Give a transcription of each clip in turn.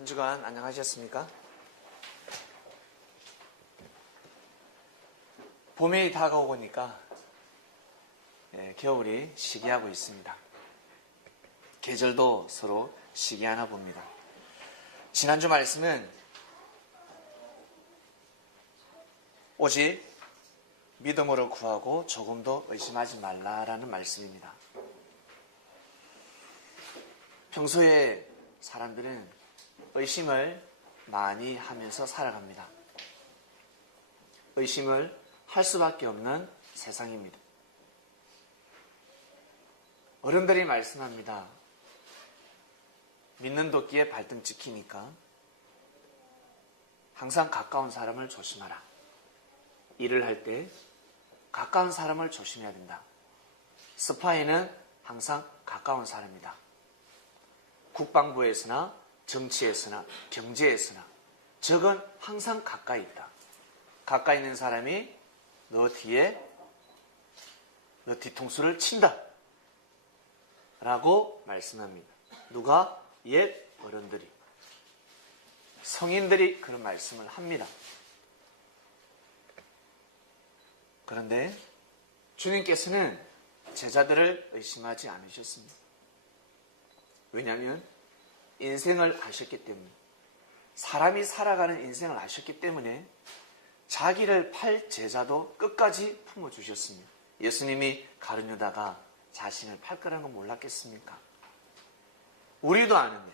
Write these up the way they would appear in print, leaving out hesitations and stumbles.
한 주간 안녕하셨습니까? 봄이 다가오니까 겨울이 시기하고 있습니다. 계절도 서로 시기하나 봅니다. 지난주 말씀은 오직 믿음으로 구하고 조금도 의심하지 말라라는 말씀입니다. 평소에 사람들은 의심을 많이 하면서 살아갑니다. 의심을 할 수밖에 없는 세상입니다. 어른들이 말씀합니다. 믿는 도끼에 발등 찍히니까 항상 가까운 사람을 조심하라. 일을 할 때 가까운 사람을 조심해야 된다. 스파이는 항상 가까운 사람이다. 국방부에서나 정치에서나 경제에서나 적은 항상 가까이 있다. 가까이 있는 사람이 너 뒤통수를 친다. 라고 말씀합니다. 누가? 옛 어른들이. 성인들이 그런 말씀을 합니다. 그런데 주님께서는 제자들을 의심하지 않으셨습니다. 왜냐하면 인생을 아셨기 때문에, 사람이 살아가는 인생을 아셨기 때문에 자기를 팔 제자도 끝까지 품어주셨습니다. 예수님이 가룟유다가 자신을 팔 거라는 건 몰랐겠습니까? 우리도 아는데,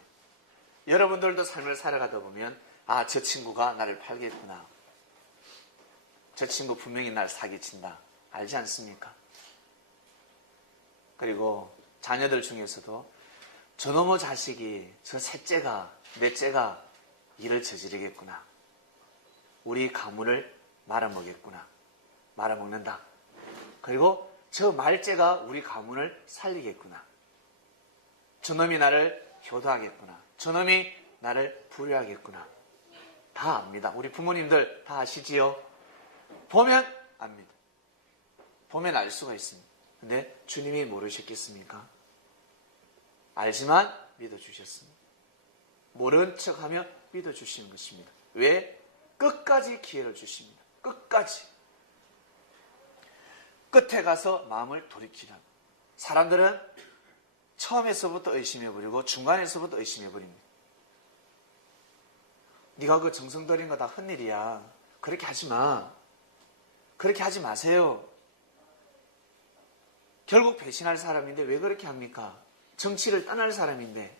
여러분들도 삶을 살아가다 보면 저 친구가 나를 팔겠구나. 저 친구 분명히 날 사기친다. 알지 않습니까? 그리고 자녀들 중에서도 저놈의 자식이, 저 셋째가, 넷째가 일을 저지르겠구나. 우리 가문을 말아먹겠구나. 말아먹는다. 그리고 저 말째가 우리 가문을 살리겠구나. 저놈이 나를 효도하겠구나. 저놈이 나를 불효하겠구나. 다 압니다. 우리 부모님들 다 아시지요? 보면 압니다. 보면 알 수가 있습니다. 근데 주님이 모르셨겠습니까? 알지만 믿어주셨습니다. 모른 척하며 믿어주시는 것입니다. 왜? 끝까지 기회를 주십니다. 끝까지. 끝에 가서 마음을 돌이키라. 사람들은 처음에서부터 의심해버리고 중간에서부터 의심해버립니다. 네가 그 정성 들인 거 다 헛일이야. 그렇게 하지 마. 그렇게 하지 마세요. 결국 배신할 사람인데 왜 그렇게 합니까? 정치를 떠날 사람인데,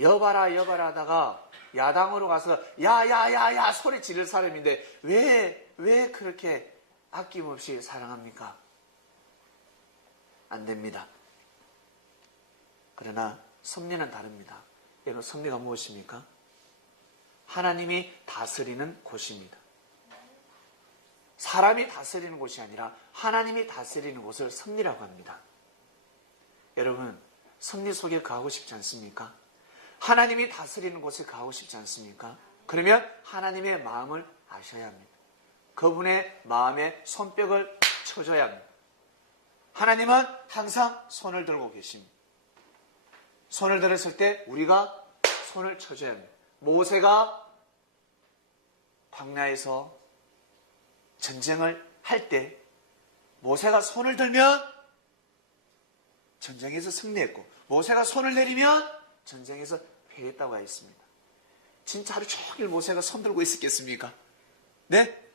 여봐라 하다가 야당으로 가서 야야야야 소리 지를 사람인데 왜 그렇게 아낌없이 사랑합니까? 안 됩니다. 그러나 섭리는 다릅니다. 여러분, 섭리가 무엇입니까? 하나님이 다스리는 곳입니다. 사람이 다스리는 곳이 아니라 하나님이 다스리는 곳을 섭리라고 합니다. 여러분, 섭리 속에 거하고 싶지 않습니까? 하나님이 다스리는 곳에 거하고 싶지 않습니까? 그러면 하나님의 마음을 아셔야 합니다. 그분의 마음에 손뼉을 쳐줘야 합니다. 하나님은 항상 손을 들고 계십니다. 손을 들었을 때 우리가 손을 쳐줘야 합니다. 모세가 광야에서 전쟁을 할 때 모세가 손을 들면 전쟁에서 승리했고, 모세가 손을 내리면 전쟁에서 패했다고 하여 있습니다. 진짜 하루 종일 모세가 손 들고 있었겠습니까? 네?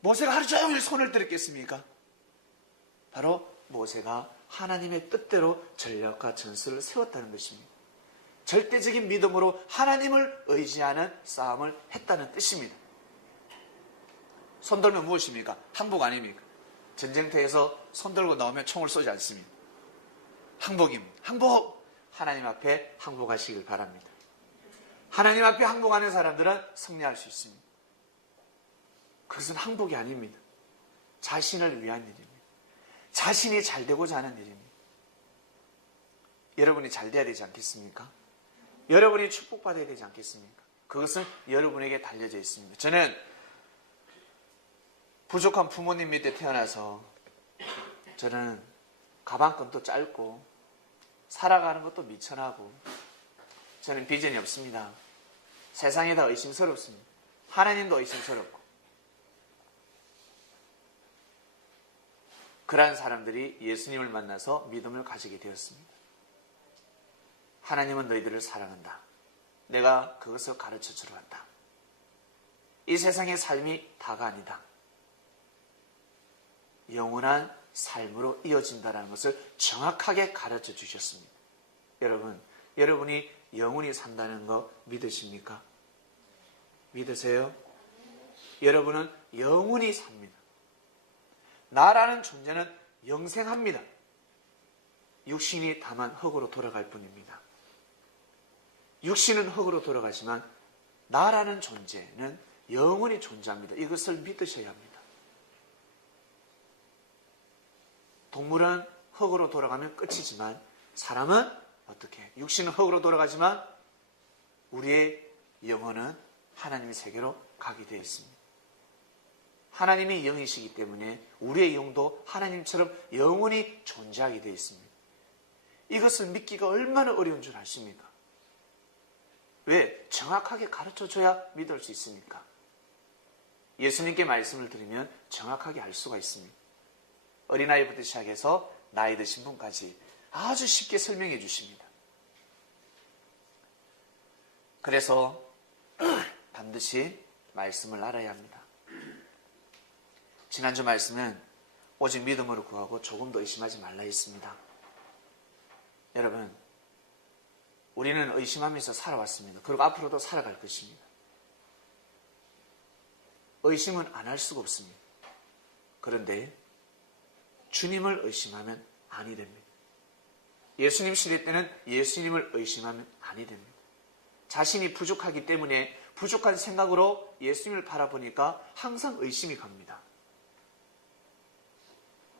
모세가 하루 종일 손을 들었겠습니까? 바로 모세가 하나님의 뜻대로 전략과 전술을 세웠다는 것입니다. 절대적인 믿음으로 하나님을 의지하는 싸움을 했다는 뜻입니다. 손 들면 무엇입니까? 항복 아닙니까? 전쟁터에서 손 들고 나오면 총을 쏘지 않습니다. 항복입니다. 항복! 하나님 앞에 항복하시길 바랍니다. 하나님 앞에 항복하는 사람들은 승리할 수 있습니다. 그것은 항복이 아닙니다. 자신을 위한 일입니다. 자신이 잘 되고자 하는 일입니다. 여러분이 잘 돼야 되지 않겠습니까? 여러분이 축복받아야 되지 않겠습니까? 그것은 여러분에게 달려져 있습니다. 저는 부족한 부모님 밑에 태어나서 저는 가방끈도 짧고 살아가는 것도 미천하고 저는 비전이 없습니다. 세상이 다 의심스럽습니다. 하나님도 의심스럽고. 그러한 사람들이 예수님을 만나서 믿음을 가지게 되었습니다. 하나님은 너희들을 사랑한다. 내가 그것을 가르쳐 주러 왔다. 이 세상의 삶이 다가 아니다. 영원한 삶으로 이어진다는 것을 정확하게 가르쳐 주셨습니다. 여러분, 여러분이 영원히 산다는 거 믿으십니까? 믿으세요? 여러분은 영원히 삽니다. 나라는 존재는 영생합니다. 육신이 다만 흙으로 돌아갈 뿐입니다. 육신은 흙으로 돌아가지만 나라는 존재는 영원히 존재합니다. 이것을 믿으셔야 합니다. 동물은 흙으로 돌아가면 끝이지만 사람은 어떻게? 육신은 흙으로 돌아가지만 우리의 영혼은 하나님의 세계로 가게 되어 있습니다. 하나님이 영이시기 때문에 우리의 영도 하나님처럼 영원히 존재하게 되어 있습니다. 이것을 믿기가 얼마나 어려운 줄 아십니까? 왜? 정확하게 가르쳐줘야 믿을 수 있으니까. 예수님께 말씀을 드리면 정확하게 알 수가 있습니다. 어린아이부터 시작해서 나이 드신 분까지 아주 쉽게 설명해 주십니다. 그래서 반드시 말씀을 알아야 합니다. 지난주 말씀은 오직 믿음으로 구하고 조금 더 의심하지 말라 했습니다. 여러분, 우리는 의심하면서 살아왔습니다. 그리고 앞으로도 살아갈 것입니다. 의심은 안 할 수가 없습니다. 그런데 주님을 의심하면 아니 됩니다. 예수님 시대 때는 예수님을 의심하면 아니 됩니다. 자신이 부족하기 때문에 부족한 생각으로 예수님을 바라보니까 항상 의심이 갑니다.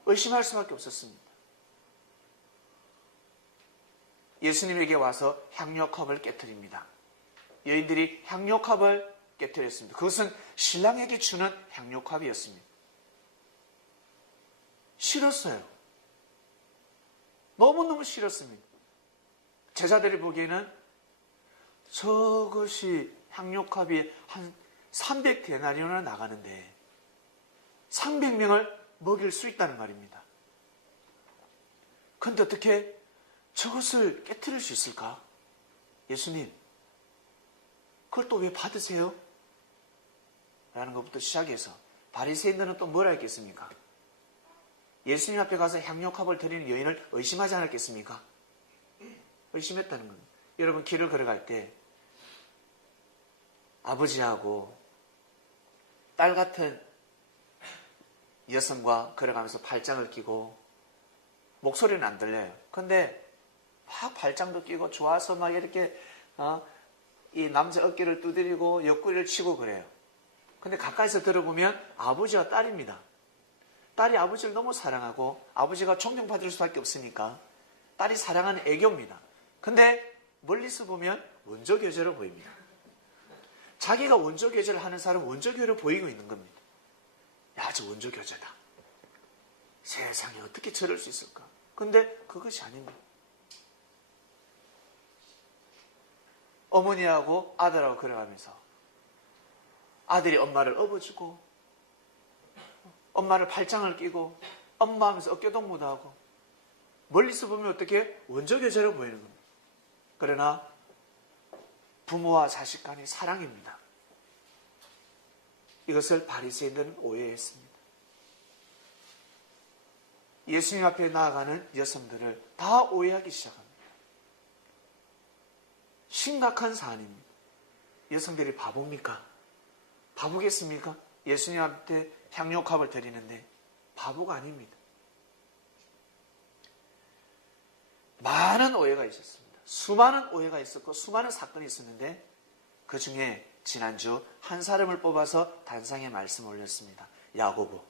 의심할 수밖에 없었습니다. 예수님에게 와서 향료컵을 깨뜨립니다. 여인들이 향료컵을 깨뜨렸습니다. 그것은 신랑에게 주는 향료컵이었습니다. 싫었어요. 너무너무 싫었습니다. 제자들이 보기에는 저것이 향료컵이 한 300데나리온을 나가는데 300명을 먹일 수 있다는 말입니다. 그런데 어떻게 저것을 깨뜨릴 수 있을까? 예수님, 그걸 또 왜 받으세요? 라는 것부터 시작해서 바리새인들은 또 뭐라 했겠습니까? 예수님 앞에 가서 향료컵을 드리는 여인을 의심하지 않았겠습니까? 의심했다는 겁니다. 여러분, 길을 걸어갈 때 아버지하고 딸 같은 여성과 걸어가면서 팔짱을 끼고 목소리는 안 들려요. 근데 막 팔짱도 끼고 좋아서 막 이렇게 이 남자 어깨를 두드리고 옆구리를 치고 그래요. 근데 가까이서 들어보면 아버지와 딸입니다. 딸이 아버지를 너무 사랑하고 아버지가 존경받을 수밖에 없으니까 딸이 사랑하는 애교입니다. 근데 멀리서 보면 원조교제로 보입니다. 자기가 원조교제를 하는 사람은 원조교로 보이고 있는 겁니다. 야, 저 원조교제다. 세상에 어떻게 저럴 수 있을까? 근데 그것이 아닙니다. 어머니하고 아들하고 걸어가면서 아들이 엄마를 업어주고 엄마를 팔짱을 끼고 엄마 하면서 어깨동무도 하고 멀리서 보면 어떻게 원조교제로 보이는 겁니다. 그러나 부모와 자식 간의 사랑입니다. 이것을 바리새인들은 오해했습니다. 예수님 앞에 나아가는 여성들을 다 오해하기 시작합니다. 심각한 사안입니다. 여성들이 바보입니까? 바보겠습니까? 예수님 앞에 향료컵을 드리는데 바보가 아닙니다. 많은 오해가 있었습니다. 수많은 오해가 있었고 수많은 사건이 있었는데 그 중에 지난주 한 사람을 뽑아서 단상에 말씀을 올렸습니다. 야고보.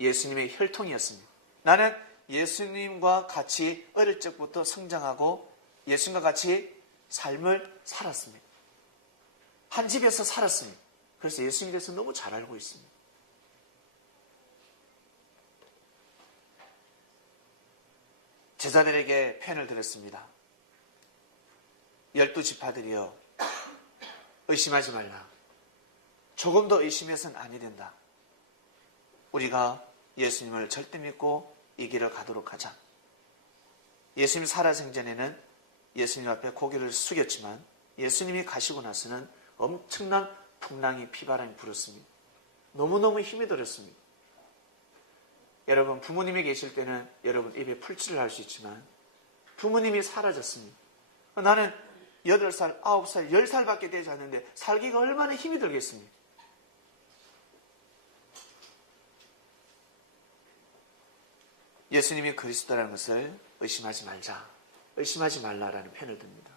예수님의 혈통이었습니다. 나는 예수님과 같이 어릴 적부터 성장하고 예수님과 같이 삶을 살았습니다. 한 집에서 살았습니다. 그래서 예수님에 대해서 너무 잘 알고 있습니다. 제자들에게 펜을 드렸습니다. 12지파들이여 의심하지 말라. 조금 더 의심해서는 아니 된다. 우리가 예수님을 절대 믿고 이 길을 가도록 하자. 예수님 살아생전에는 예수님 앞에 고개를 숙였지만 예수님이 가시고 나서는 엄청난 풍랑이 비바람이 불었습니다. 너무너무 힘이 들었습니다. 여러분, 부모님이 계실 때는 여러분 입에 풀칠을 할 수 있지만 부모님이 사라졌습니다. 나는 8살, 9살, 10살밖에 되지 않는데 살기가 얼마나 힘이 들겠습니까? 예수님이 그리스도라는 것을 의심하지 말자. 의심하지 말라라는 편을 듭니다.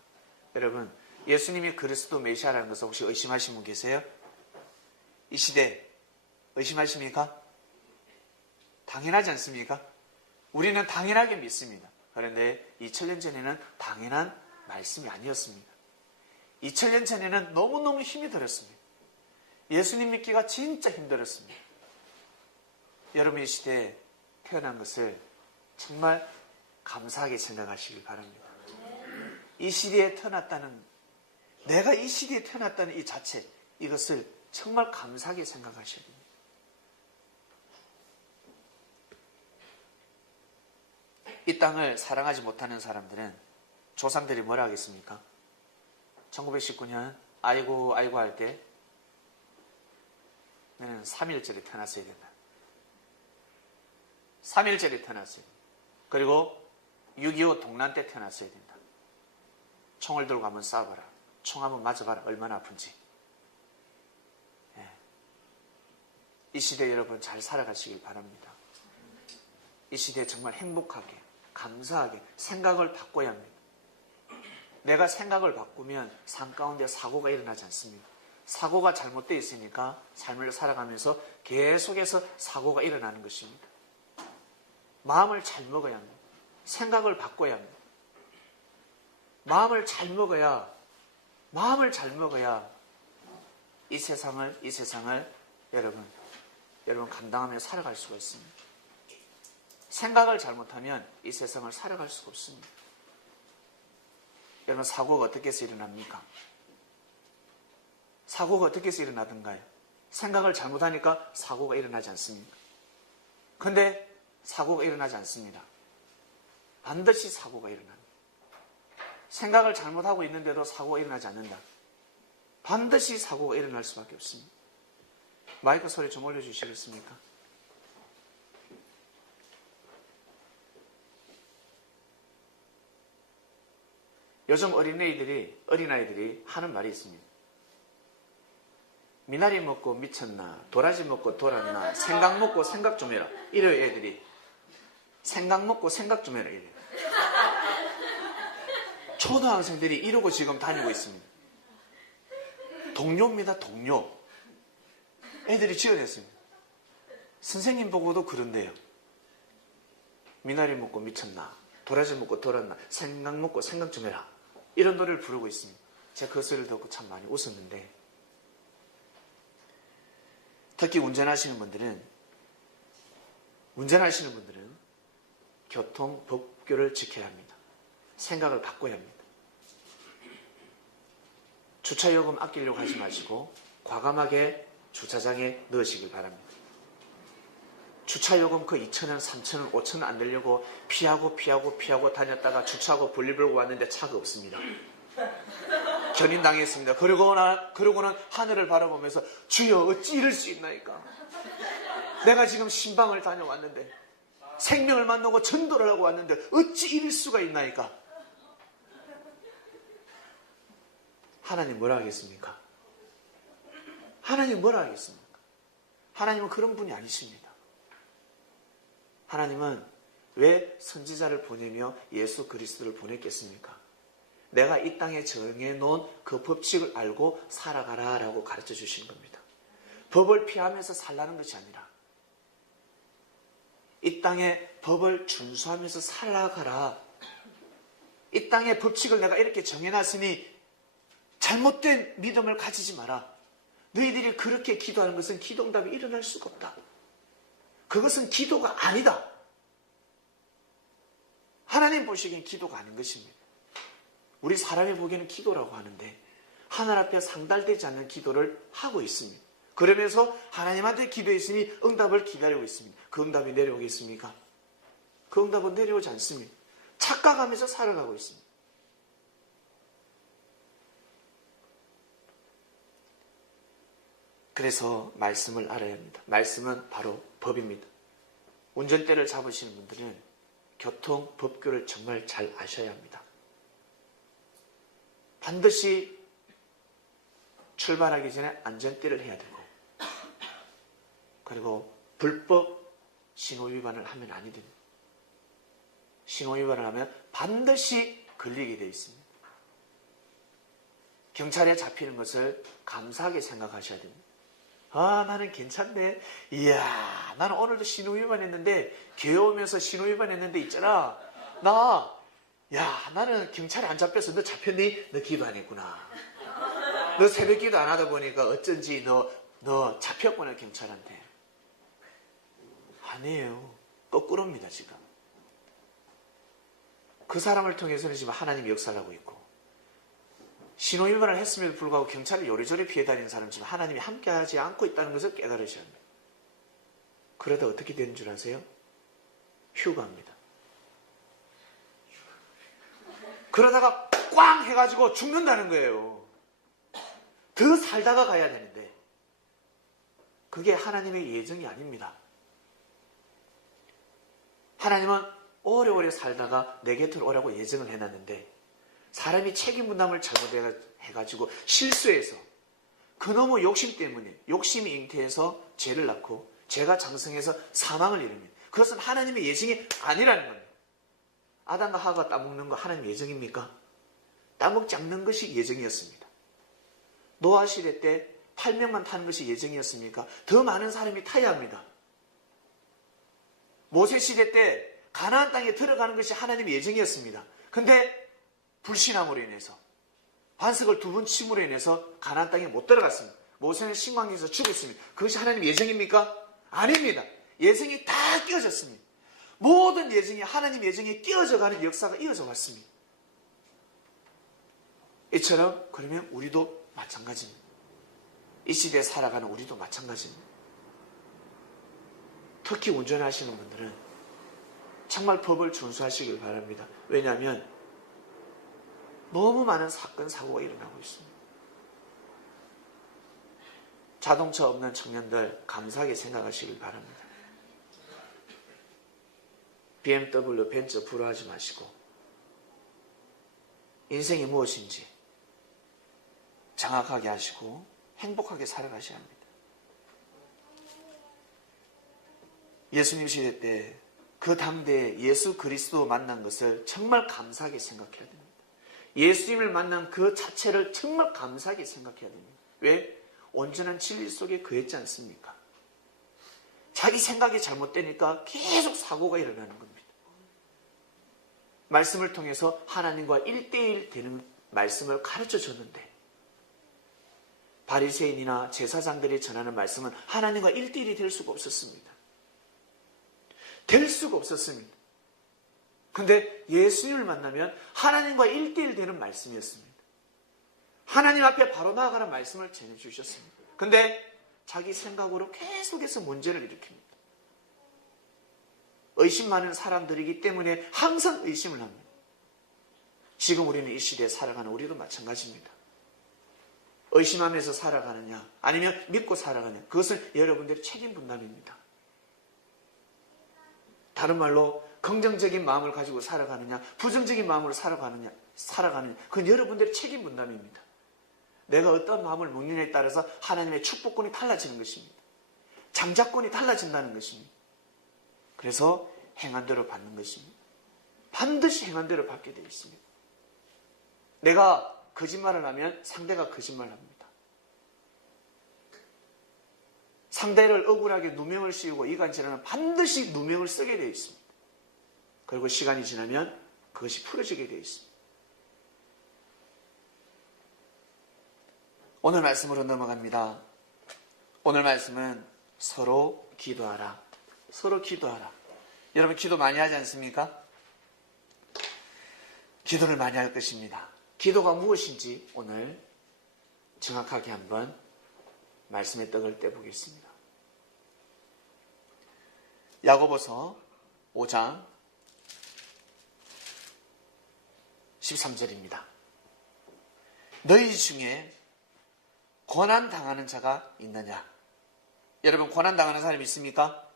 여러분, 예수님이 그리스도 메시아라는 것을 혹시 의심하신 분 계세요? 이 시대 의심하십니까? 당연하지 않습니까? 우리는 당연하게 믿습니다. 그런데 2000년 전에는 당연한 말씀이 아니었습니다. 2000년 전에는 너무너무 힘이 들었습니다. 예수님 믿기가 진짜 힘들었습니다. 여러분, 이 시대에 태어난 것을 정말 감사하게 생각하시길 바랍니다. 이 시대에 태어났다는, 내가 이 시대에 태어났다는 이 자체, 이것을 정말 감사하게 생각하셔야 됩니다. 이 땅을 사랑하지 못하는 사람들은 조상들이 뭐라 하겠습니까? 1919년 아이고 할 때 나는 3.1절에 태어났어야 된다. 3.1절에 태어났어요. 그리고 6.25 동란 때 태어났어야 된다. 총을 들고 한번 쏴봐라. 총 한번 맞아봐라. 얼마나 아픈지. 이 시대 여러분 잘 살아가시길 바랍니다. 이 시대에 정말 행복하게, 감사하게 생각을 바꿔야 합니다. 내가 생각을 바꾸면 삶 가운데 사고가 일어나지 않습니다. 사고가 잘못되어 있으니까 삶을 살아가면서 계속해서 사고가 일어나는 것입니다. 마음을 잘 먹어야 합니다. 생각을 바꿔야 합니다. 마음을 잘 먹어야 이 세상을 여러분 감당하며 살아갈 수가 있습니다. 생각을 잘못하면 이 세상을 살아갈 수가 없습니다. 여러분, 사고가 어떻게 해서 일어납니까? 사고가 어떻게 해서 일어나던가요? 생각을 잘못하니까 사고가 일어나지 않습니까? 그런데 사고가 일어나지 않습니다. 반드시 사고가 일어납니다. 생각을 잘못하고 있는데도 사고가 일어나지 않는다. 반드시 사고가 일어날 수밖에 없습니다. 마이크 소리 좀 올려주시겠습니까? 요즘 어린아이들이 하는 말이 있습니다. 미나리 먹고 미쳤나, 도라지 먹고 돌았나, 생각 먹고 생각 좀 해라. 이래요, 애들이. 생각 먹고 생각 좀 해라. 이래요. 초등학생들이 이러고 지금 다니고 있습니다. 동료입니다, 동료. 애들이 지어냈습니다. 선생님 보고도 그런데요. 미나리 먹고 미쳤나, 도라지 먹고 돌았나, 생각 먹고 생각 좀 해라. 이런 노래를 부르고 있습니다. 제가 그 소리를 듣고 참 많이 웃었는데, 특히 운전하시는 분들은 교통 법규를 지켜야 합니다. 생각을 바꿔야 합니다. 주차요금 아끼려고 하지 마시고 과감하게 주차장에 넣으시길 바랍니다. 주차요금 그 2,000원, 3,000원, 5,000원 안 내려고 피하고 다녔다가 주차하고 볼일 불고 왔는데 차가 없습니다. 견인당했습니다. 그러고는 하늘을 바라보면서 주여 어찌 이럴 수 있나이까. 내가 지금 신방을 다녀왔는데 생명을 만나고 전도를 하고 왔는데 어찌 이럴 수가 있나이까. 하나님 뭐라 하겠습니까? 하나님 뭐라 하겠습니까? 하나님은 그런 분이 아니십니다. 하나님은 왜 선지자를 보내며 예수 그리스도를 보냈겠습니까? 내가 이 땅에 정해놓은 그 법칙을 알고 살아가라 라고 가르쳐 주신 겁니다. 법을 피하면서 살라는 것이 아니라 이 땅에 법을 준수하면서 살아가라. 이 땅의 법칙을 내가 이렇게 정해놨으니 잘못된 믿음을 가지지 마라. 너희들이 그렇게 기도하는 것은 기도응답이 일어날 수가 없다. 그것은 기도가 아니다. 하나님 보시기엔 기도가 아닌 것입니다. 우리 사람이 보기에는 기도라고 하는데 하늘 앞에 상달되지 않는 기도를 하고 있습니다. 그러면서 하나님한테 기도했으니 응답을 기다리고 있습니다. 그 응답이 내려오겠습니까? 그 응답은 내려오지 않습니다. 착각하면서 살아가고 있습니다. 그래서 말씀을 알아야 합니다. 말씀은 바로 법입니다. 운전대를 잡으시는 분들은 교통 법규를 정말 잘 아셔야 합니다. 반드시 출발하기 전에 안전띠를 해야 되고, 그리고 불법 신호위반을 하면 아니 됩니다. 신호위반을 하면 반드시 걸리게 되어 있습니다. 경찰에 잡히는 것을 감사하게 생각하셔야 됩니다. 아, 나는 괜찮네. 이야, 나는 오늘도 신호위반했는데, 교회 오면서 신호위반했는데 있잖아. 나는 경찰에 안 잡혀서 너 잡혔니? 너 기도 안 했구나. 너 새벽 기도 안 하다 보니까 어쩐지 너 잡혔구나, 경찰한테. 아니에요. 거꾸로입니다, 지금. 그 사람을 통해서는 지금 하나님이 역사를 하고 있고, 신호위반을 했음에도 불구하고 경찰을 요리조리 피해 다니는 사람 지금 하나님이 함께하지 않고 있다는 것을 깨달으셔야 합니다. 그러다 어떻게 되는 줄 아세요? 휴가입니다. 그러다가 꽝 해가지고 죽는다는 거예요. 더 살다가 가야 되는데 그게 하나님의 예정이 아닙니다. 하나님은 오래오래 살다가 내 곁으로 오라고 예정을 해놨는데 사람이 책임 분담을 잘못해가지고 실수해서 그놈의 욕심 때문에 욕심이 잉태해서 죄를 낳고 죄가 장성해서 사망을 이룹니다. 그것은 하나님의 예정이 아니라는 겁니다. 아담과 하와가 따먹는 거 하나님의 예정입니까? 따먹지 않는 것이 예정이었습니다. 노아 시대 때 8명만 타는 것이 예정이었습니까? 더 많은 사람이 타야 합니다. 모세 시대 때 가나안 땅에 들어가는 것이 하나님의 예정이었습니다. 근데 불신함으로 인해서 반석을 2번 침으로 인해서 가나안 땅에 못 들어갔습니다. 모세는 신광에서 죽었습니다. 그것이 하나님의 예정입니까? 아닙니다. 예정이 다 끼어졌습니다. 모든 예정이 하나님 예정에 끼어져가는 역사가 이어져 왔습니다. 이처럼 그러면 우리도 마찬가지입니다. 이 시대에 살아가는 우리도 마찬가지입니다. 특히 운전하시는 분들은 정말 법을 준수하시길 바랍니다. 왜냐하면 너무 많은 사건, 사고가 일어나고 있습니다. 자동차 없는 청년들 감사하게 생각하시길 바랍니다. BMW, 벤츠 부러워하지 마시고 인생이 무엇인지 정확하게 하시고 행복하게 살아가셔야 합니다. 예수님 시대 때 그 당대에 예수 그리스도 만난 것을 정말 감사하게 생각해야 됩니다. 예수님을 만난 그 자체를 정말 감사하게 생각해야 됩니다. 왜? 온전한 진리 속에 거했지 않습니까? 자기 생각이 잘못되니까 계속 사고가 일어나는 겁니다. 말씀을 통해서 하나님과 1대1 되는 말씀을 가르쳐 줬는데 바리새인이나 제사장들이 전하는 말씀은 하나님과 1대1이 될 수가 없었습니다. 될 수가 없었습니다. 근데 예수님을 만나면 하나님과 1대1 되는 말씀이었습니다. 하나님 앞에 바로 나아가는 말씀을 전해주셨습니다. 근데 자기 생각으로 계속해서 문제를 일으킵니다. 의심 많은 사람들이기 때문에 항상 의심을 합니다. 지금 우리는 이 시대에 살아가는 우리도 마찬가지입니다. 의심하면서 살아가느냐 아니면 믿고 살아가느냐 그것은 여러분들의 책임 분담입니다. 다른 말로 긍정적인 마음을 가지고 살아가느냐 부정적인 마음으로 살아가느냐 그건 여러분들의 책임 분담입니다. 내가 어떤 마음을 먹느냐에 따라서 하나님의 축복권이 달라지는 것입니다. 장자권이 달라진다는 것입니다. 그래서 행한 대로 받는 것입니다. 반드시 행한 대로 받게 되어 있습니다. 내가 거짓말을 하면 상대가 거짓말을 합니다. 상대를 억울하게 누명을 씌우고 이간질하면 반드시 누명을 쓰게 되어 있습니다. 그리고 시간이 지나면 그것이 풀어지게 되어 있습니다. 오늘 말씀으로 넘어갑니다. 오늘 말씀은 서로 기도하라. 서로 기도하라. 여러분 기도 많이 하지 않습니까? 기도를 많이 할 것입니다. 기도가 무엇인지 오늘 정확하게 한번 말씀의 떡을 떼보겠습니다. 야고보서 5장 13절입니다. 너희 중에 고난당하는 자가 있느냐? 여러분, 고난당하는 사람이 있습니까?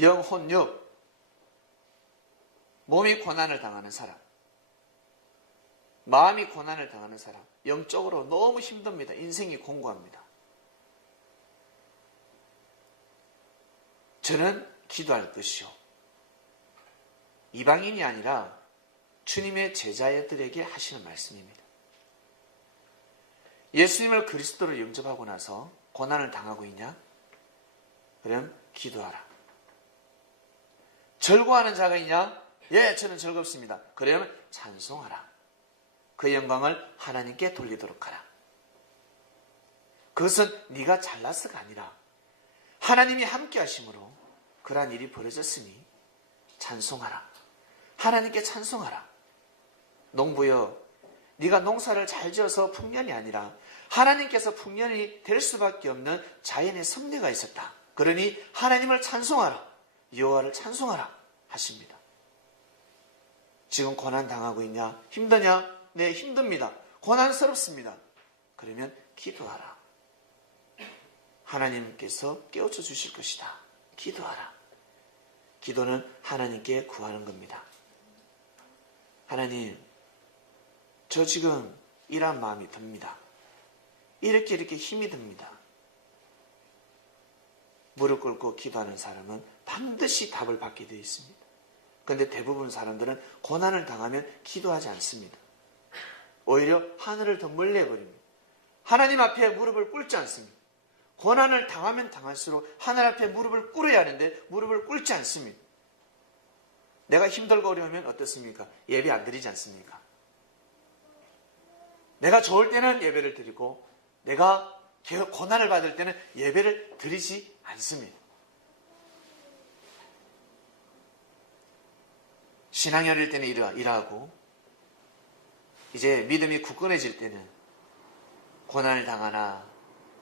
영혼육, 몸이 고난을 당하는 사람, 마음이 고난을 당하는 사람, 영적으로 너무 힘듭니다. 인생이 공고합니다. 저는 기도할 것이요, 이방인이 아니라 주님의 제자들에게 하시는 말씀입니다. 예수님을 그리스도로 영접하고 나서 고난을 당하고 있냐? 그럼 기도하라. 절구하는 자가 있냐? 예, 저는 즐겁습니다. 그러면 찬송하라. 그 영광을 하나님께 돌리도록 하라. 그것은 네가 잘나서가 아니라 하나님이 함께 하심으로 그러한 일이 벌어졌으니 찬송하라. 하나님께 찬송하라. 농부여, 네가 농사를 잘 지어서 풍년이 아니라 하나님께서 풍년이 될 수밖에 없는 자연의 섭리가 있었다. 그러니 하나님을 찬송하라. 여호와를 찬송하라 하십니다. 지금 고난 당하고 있냐? 힘드냐? 네, 힘듭니다. 고난스럽습니다. 그러면 기도하라. 하나님께서 깨우쳐 주실 것이다. 기도하라. 기도는 하나님께 구하는 겁니다. 하나님, 저 지금 이런 마음이 듭니다. 이렇게 힘이 듭니다. 무릎 꿇고 기도하는 사람은 반드시 답을 받게 되어 있습니다. 그런데 대부분 사람들은 고난을 당하면 기도하지 않습니다. 오히려 하늘을 더 멀리 해버립니다. 하나님 앞에 무릎을 꿇지 않습니다. 고난을 당하면 당할수록 하늘 앞에 무릎을 꿇어야 하는데 무릎을 꿇지 않습니다. 내가 힘들고 어려우면 어떻습니까? 예배 안 드리지 않습니까? 내가 좋을 때는 예배를 드리고 내가 고난을 받을 때는 예배를 드리지 않습니다. 신앙이 어릴 때는 일하고 이제 믿음이 굳건해질 때는 고난을 당하나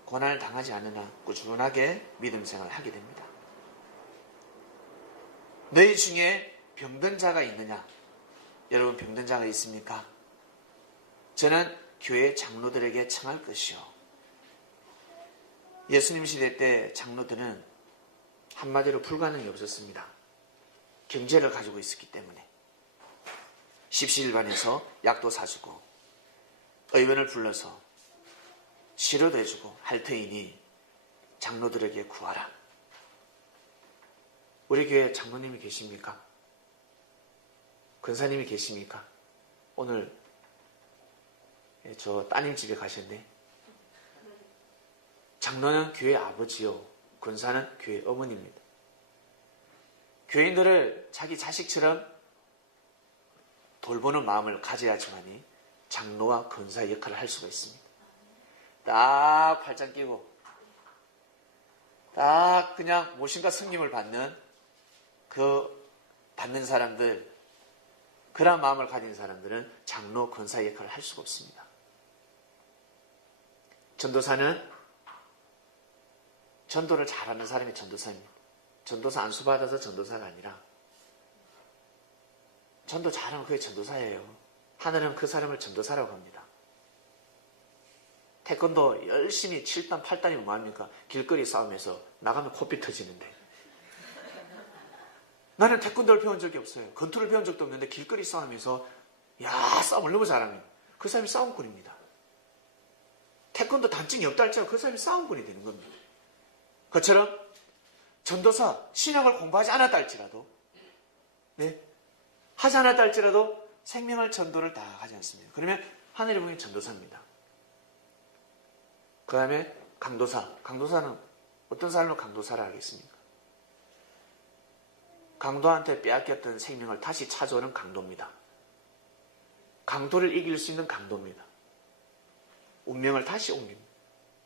고난을 당하지 않으나 꾸준하게 믿음 생활을 하게 됩니다. 너희 중에 병든 자가 있느냐? 여러분, 병든 자가 있습니까? 저는 교회 장로들에게 청할 것이요, 예수님 시대 때 장로들은 한마디로 불가능이 없었습니다. 경제를 가지고 있었기 때문에 십시일반에서 약도 사주고 의원을 불러서 치료도 해주고 할 터이니 장로들에게 구하라. 우리 교회 장로님이 계십니까? 근사님이 계십니까? 오늘 저 따님 집에 가셨네. 장로는 교회 아버지요, 근사는 교회 어머니입니다. 교인들을 자기 자식처럼 돌보는 마음을 가져야지만이 장로와 근사의 역할을 할 수가 있습니다. 딱 팔짱 끼고 딱 그냥 모신과 승림을 받는 받는 사람들, 그런 마음을 가진 사람들은 장로, 근사의 역할을 할 수가 없습니다. 전도사는 전도를 잘하는 사람이 전도사입니다. 전도사 안수 받아서 전도사가 아니라 전도 잘하면 그게 전도사예요. 하늘은 그 사람을 전도사라고 합니다. 태권도 열심히 7단, 8단이면 뭐합니까? 길거리 싸움에서 나가면 코피 터지는데. 나는 태권도를 배운 적이 없어요. 권투를 배운 적도 없는데 길거리 싸움에서 싸움을 너무 잘합니다. 그 사람이 싸움꾼입니다. 태권도 단증이 없다 할지라도 그 사람이 싸움꾼이 되는 겁니다. 그처럼 전도사, 신학을 공부하지 않았다 할지라도, 하지 않았다 할지라도 생명을 전도를 다 하지 않습니다. 그러면 하늘에 보면 전도사입니다. 그 다음에 강도사. 강도사는 어떤 사람을 강도사라 하겠습니까? 강도한테 빼앗겼던 생명을 다시 찾아오는 강도입니다. 강도를 이길 수 있는 강도입니다. 운명을 다시 옮깁니다.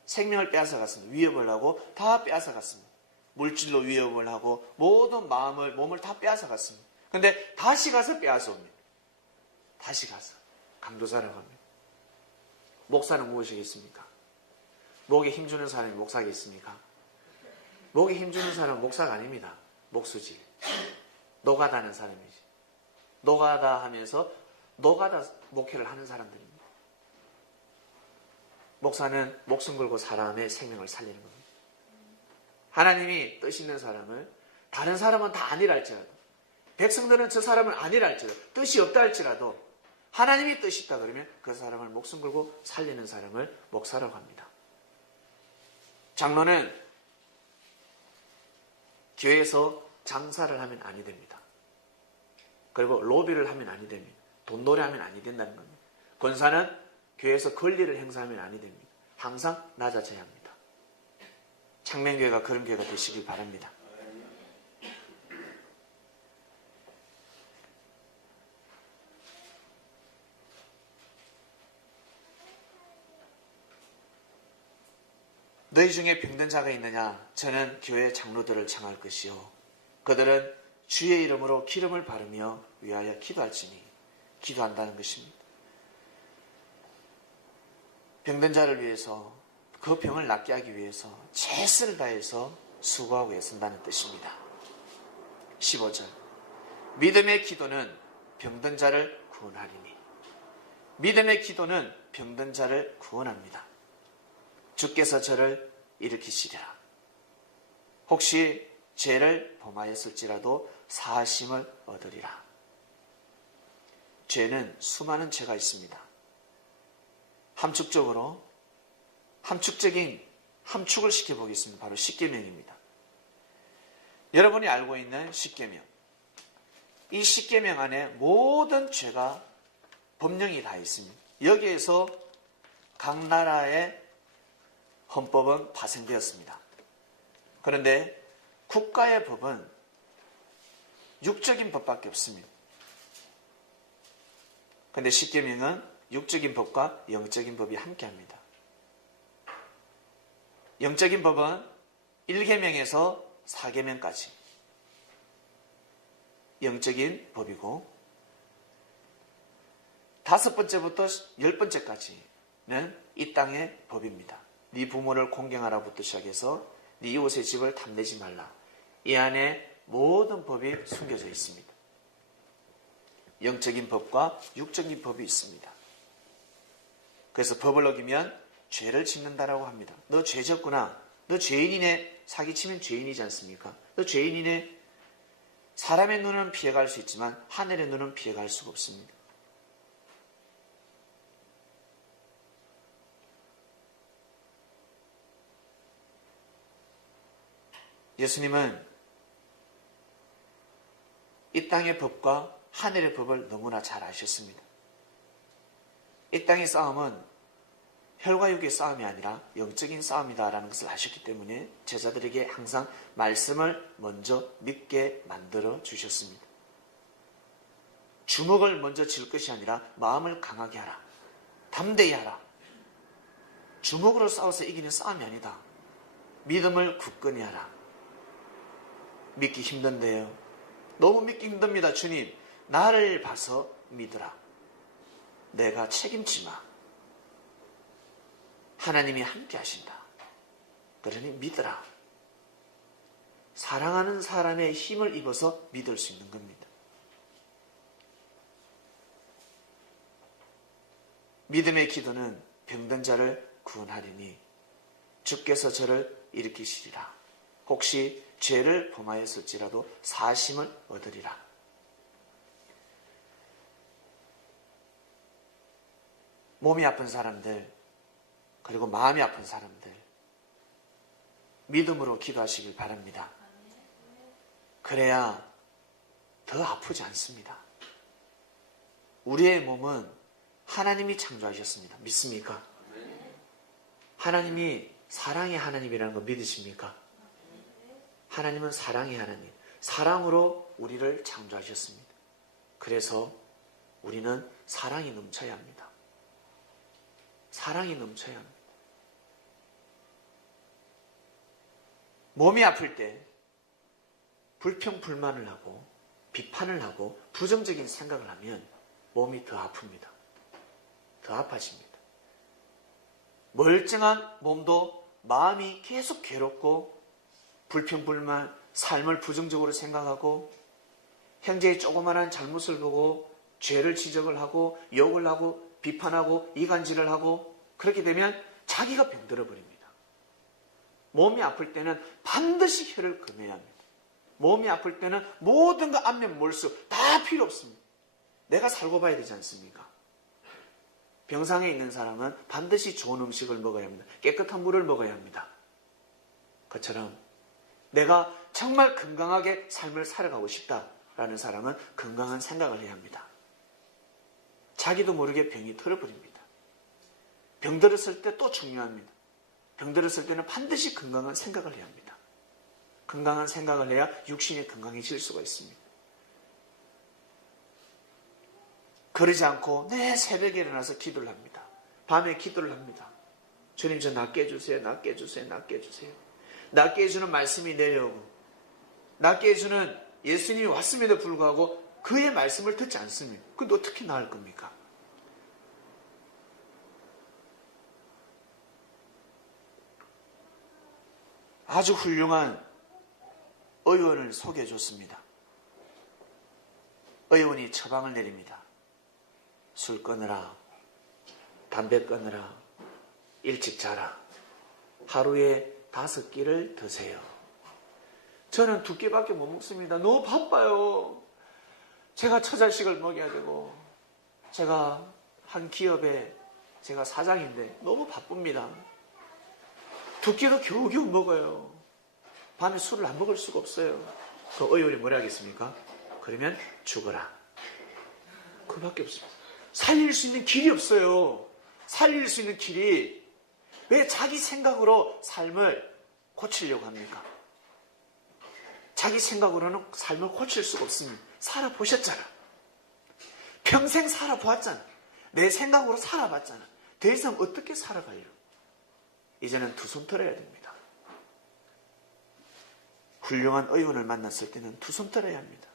생명을 빼앗아갔습니다. 위협을 하고 다 빼앗아갔습니다. 물질로 위협을 하고 모든 몸을 다 빼앗아갔습니다. 그런데 다시 가서 빼앗아옵니다. 다시 가서 강도사라고 합니다. 목사는 무엇이겠습니까? 목에 힘주는 사람이 목사겠습니까? 목에 힘주는 사람은 목사가 아닙니다. 목수질. 노가다는 사람이지. 노가다 하면서 노가다 목회를 하는 사람들입니다. 목사는 목숨 걸고 사람의 생명을 살리는 겁니다. 하나님이 뜻 있는 사람을 다른 사람은 다 아니라 할지라도 백성들은 저 사람을 아니라 할지라도 뜻이 없다 할지라도 하나님이 뜻이 있다 그러면 그 사람을 목숨 걸고 살리는 사람을 목사라고 합니다. 장로는 교회에서 장사를 하면 아니 됩니다. 그리고 로비를 하면 아니 됩니다. 돈놀이 하면 아니 된다는 겁니다. 권사는 교회에서 권리를 행사하면 아니 됩니다. 항상 낮아져야 합니다. 창명교회가 그런 교회가 되시길 바랍니다. 너희 중에 병든 자가 있느냐? 저는 교회 장로들을 청할 것이요 그들은 주의 이름으로 기름을 바르며 위하여 기도할지니. 기도한다는 것입니다. 병든 자를 위해서 그 병을 낫게 하기 위해서 최선을 다해서 수고하고 애쓴다는 뜻입니다. 15절 믿음의 기도는 병든 자를 구원하리니. 믿음의 기도는 병든 자를 구원합니다. 주께서 저를 일으키시리라. 혹시 죄를 범하였을지라도 사하심을 얻으리라. 죄는 수많은 죄가 있습니다. 함축을 시켜보겠습니다. 바로 십계명입니다. 여러분이 알고 있는 십계명. 이 십계명 안에 모든 죄가 법령이 다 있습니다. 여기에서 각 나라의 헌법은 파생되었습니다. 그런데 국가의 법은 육적인 법밖에 없습니다. 그런데 십계명은 육적인 법과 영적인 법이 함께합니다. 영적인 법은 1계명에서 4계명까지 영적인 법이고 5번째부터 10번째까지는 이 땅의 법입니다. 네 부모를 공경하라부터 시작해서 네 이웃의 집을 탐내지 말라. 이 안에 모든 법이 숨겨져 있습니다. 영적인 법과 육적인 법이 있습니다. 그래서 법을 어기면 죄를 짓는다라고 합니다. 너 죄 졌구나. 너 죄인이네. 사기치면 죄인이지 않습니까? 너 죄인이네. 사람의 눈은 피해갈 수 있지만 하늘의 눈은 피해갈 수가 없습니다. 예수님은 이 땅의 법과 하늘의 법을 너무나 잘 아셨습니다. 이 땅의 싸움은 혈과 육의 싸움이 아니라 영적인 싸움이다라는 것을 아셨기 때문에 제자들에게 항상 말씀을 먼저 믿게 만들어 주셨습니다. 주먹을 먼저 질 것이 아니라 마음을 강하게 하라. 담대히 하라. 주먹으로 싸워서 이기는 싸움이 아니다. 믿음을 굳건히 하라. 믿기 힘든데요. 너무 믿기 힘듭니다. 주님, 나를 봐서 믿으라. 내가 책임지 마. 하나님이 함께 하신다. 그러니 믿으라. 사랑하는 사람의 힘을 입어서 믿을 수 있는 겁니다. 믿음의 기도는 병든 자를 구원하리니 주께서 저를 일으키시리라. 혹시 죄를 범하였을지라도 사심을 얻으리라. 몸이 아픈 사람들, 그리고 마음이 아픈 사람들, 믿음으로 기도하시길 바랍니다. 그래야 더 아프지 않습니다. 우리의 몸은 하나님이 창조하셨습니다. 믿습니까? 하나님이 사랑의 하나님이라는 거 믿으십니까? 하나님은 사랑의 하나님, 사랑으로 우리를 창조하셨습니다. 그래서 우리는 사랑이 넘쳐야 합니다. 사랑이 넘쳐야 합니다. 몸이 아플 때 불평불만을 하고 비판을 하고 부정적인 생각을 하면 몸이 더 아픕니다. 더 아파집니다. 멀쩡한 몸도 마음이 계속 괴롭고 불평불만, 삶을 부정적으로 생각하고 형제의 조그마한 잘못을 보고 죄를 지적을 하고 욕을 하고 비판하고 이간질을 하고 그렇게 되면 자기가 병들어 버립니다. 몸이 아플 때는 반드시 혀를 금해야 합니다. 몸이 아플 때는 모든 거 안면 몰수 다 필요 없습니다. 내가 살고 봐야 되지 않습니까? 병상에 있는 사람은 반드시 좋은 음식을 먹어야 합니다. 깨끗한 물을 먹어야 합니다. 그처럼 내가 정말 건강하게 삶을 살아가고 싶다라는 사람은 건강한 생각을 해야 합니다. 자기도 모르게 병이 들어버립니다. 병들었을 때 또 중요합니다. 병들었을 때는 반드시 건강한 생각을 해야 합니다. 건강한 생각을 해야 육신이 건강해질 수가 있습니다. 그러지 않고 내 새벽에 일어나서 기도를 합니다. 밤에 기도를 합니다. 주님 저 낫게 해주세요. 낫게 해주세요. 낫게 해주세요. 낫게 해주는 말씀이 내려오고 낫게 해주는 예수님이 왔음에도 불구하고 그의 말씀을 듣지 않습니다. 그런데 어떻게 나을 겁니까? 아주 훌륭한 의원을 소개해 줬습니다. 의원이 처방을 내립니다. 술 끊으라, 담배 끊으라, 일찍 자라, 하루에 5끼를 드세요. 저는 2끼밖에 못 먹습니다. 너무 바빠요. 제가 처자식을 먹여야 되고 제가 한 기업에 제가 사장인데 너무 바쁩니다. 2끼도 겨우겨우 먹어요. 밤에 술을 안 먹을 수가 없어요. 그 의원이 뭐라 하겠습니까? 그러면 죽어라. 그밖에 없습니다. 살릴 수 있는 길이 없어요. 살릴 수 있는 길이 왜 자기 생각으로 삶을 고치려고 합니까? 자기 생각으로는 삶을 고칠 수가 없습니다. 살아보셨잖아. 평생 살아보았잖아. 내 생각으로 살아봤잖아. 더 이상 어떻게 살아가요? 이제는 두 손 들어야 됩니다. 훌륭한 의원을 만났을 때는 두 손 들어야 합니다.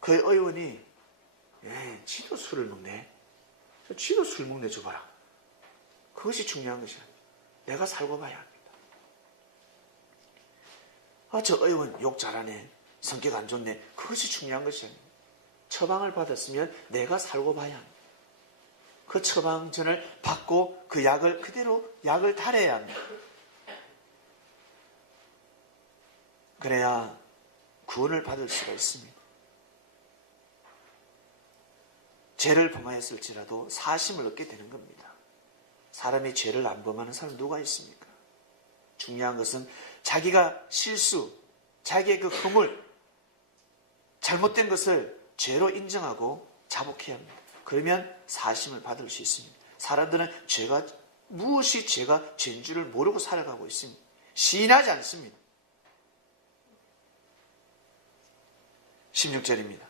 그 의원이 지도 술을 먹네. 지도 술 먹네 줘봐라. 그것이 중요한 것이야. 내가 살고 봐야 합니다. 저 의원 욕 잘하네. 성격 안 좋네. 그것이 중요한 것이 아닙니다. 처방을 받았으면 내가 살고 봐야 합니다. 그 처방전을 받고 그 약을 그대로 약을 달여야 합니다. 그래야 구원을 받을 수가 있습니다. 죄를 범하였을지라도 사심을 얻게 되는 겁니다. 사람이 죄를 안 범하는 사람 누가 있습니까? 중요한 것은 자기가 실수, 자기의 그 허물, 잘못된 것을 죄로 인정하고 자복해야 합니다. 그러면 사심을 받을 수 있습니다. 사람들은 무엇이 죄가 죄인 줄을 모르고 살아가고 있습니다. 시인하지 않습니다. 16절입니다.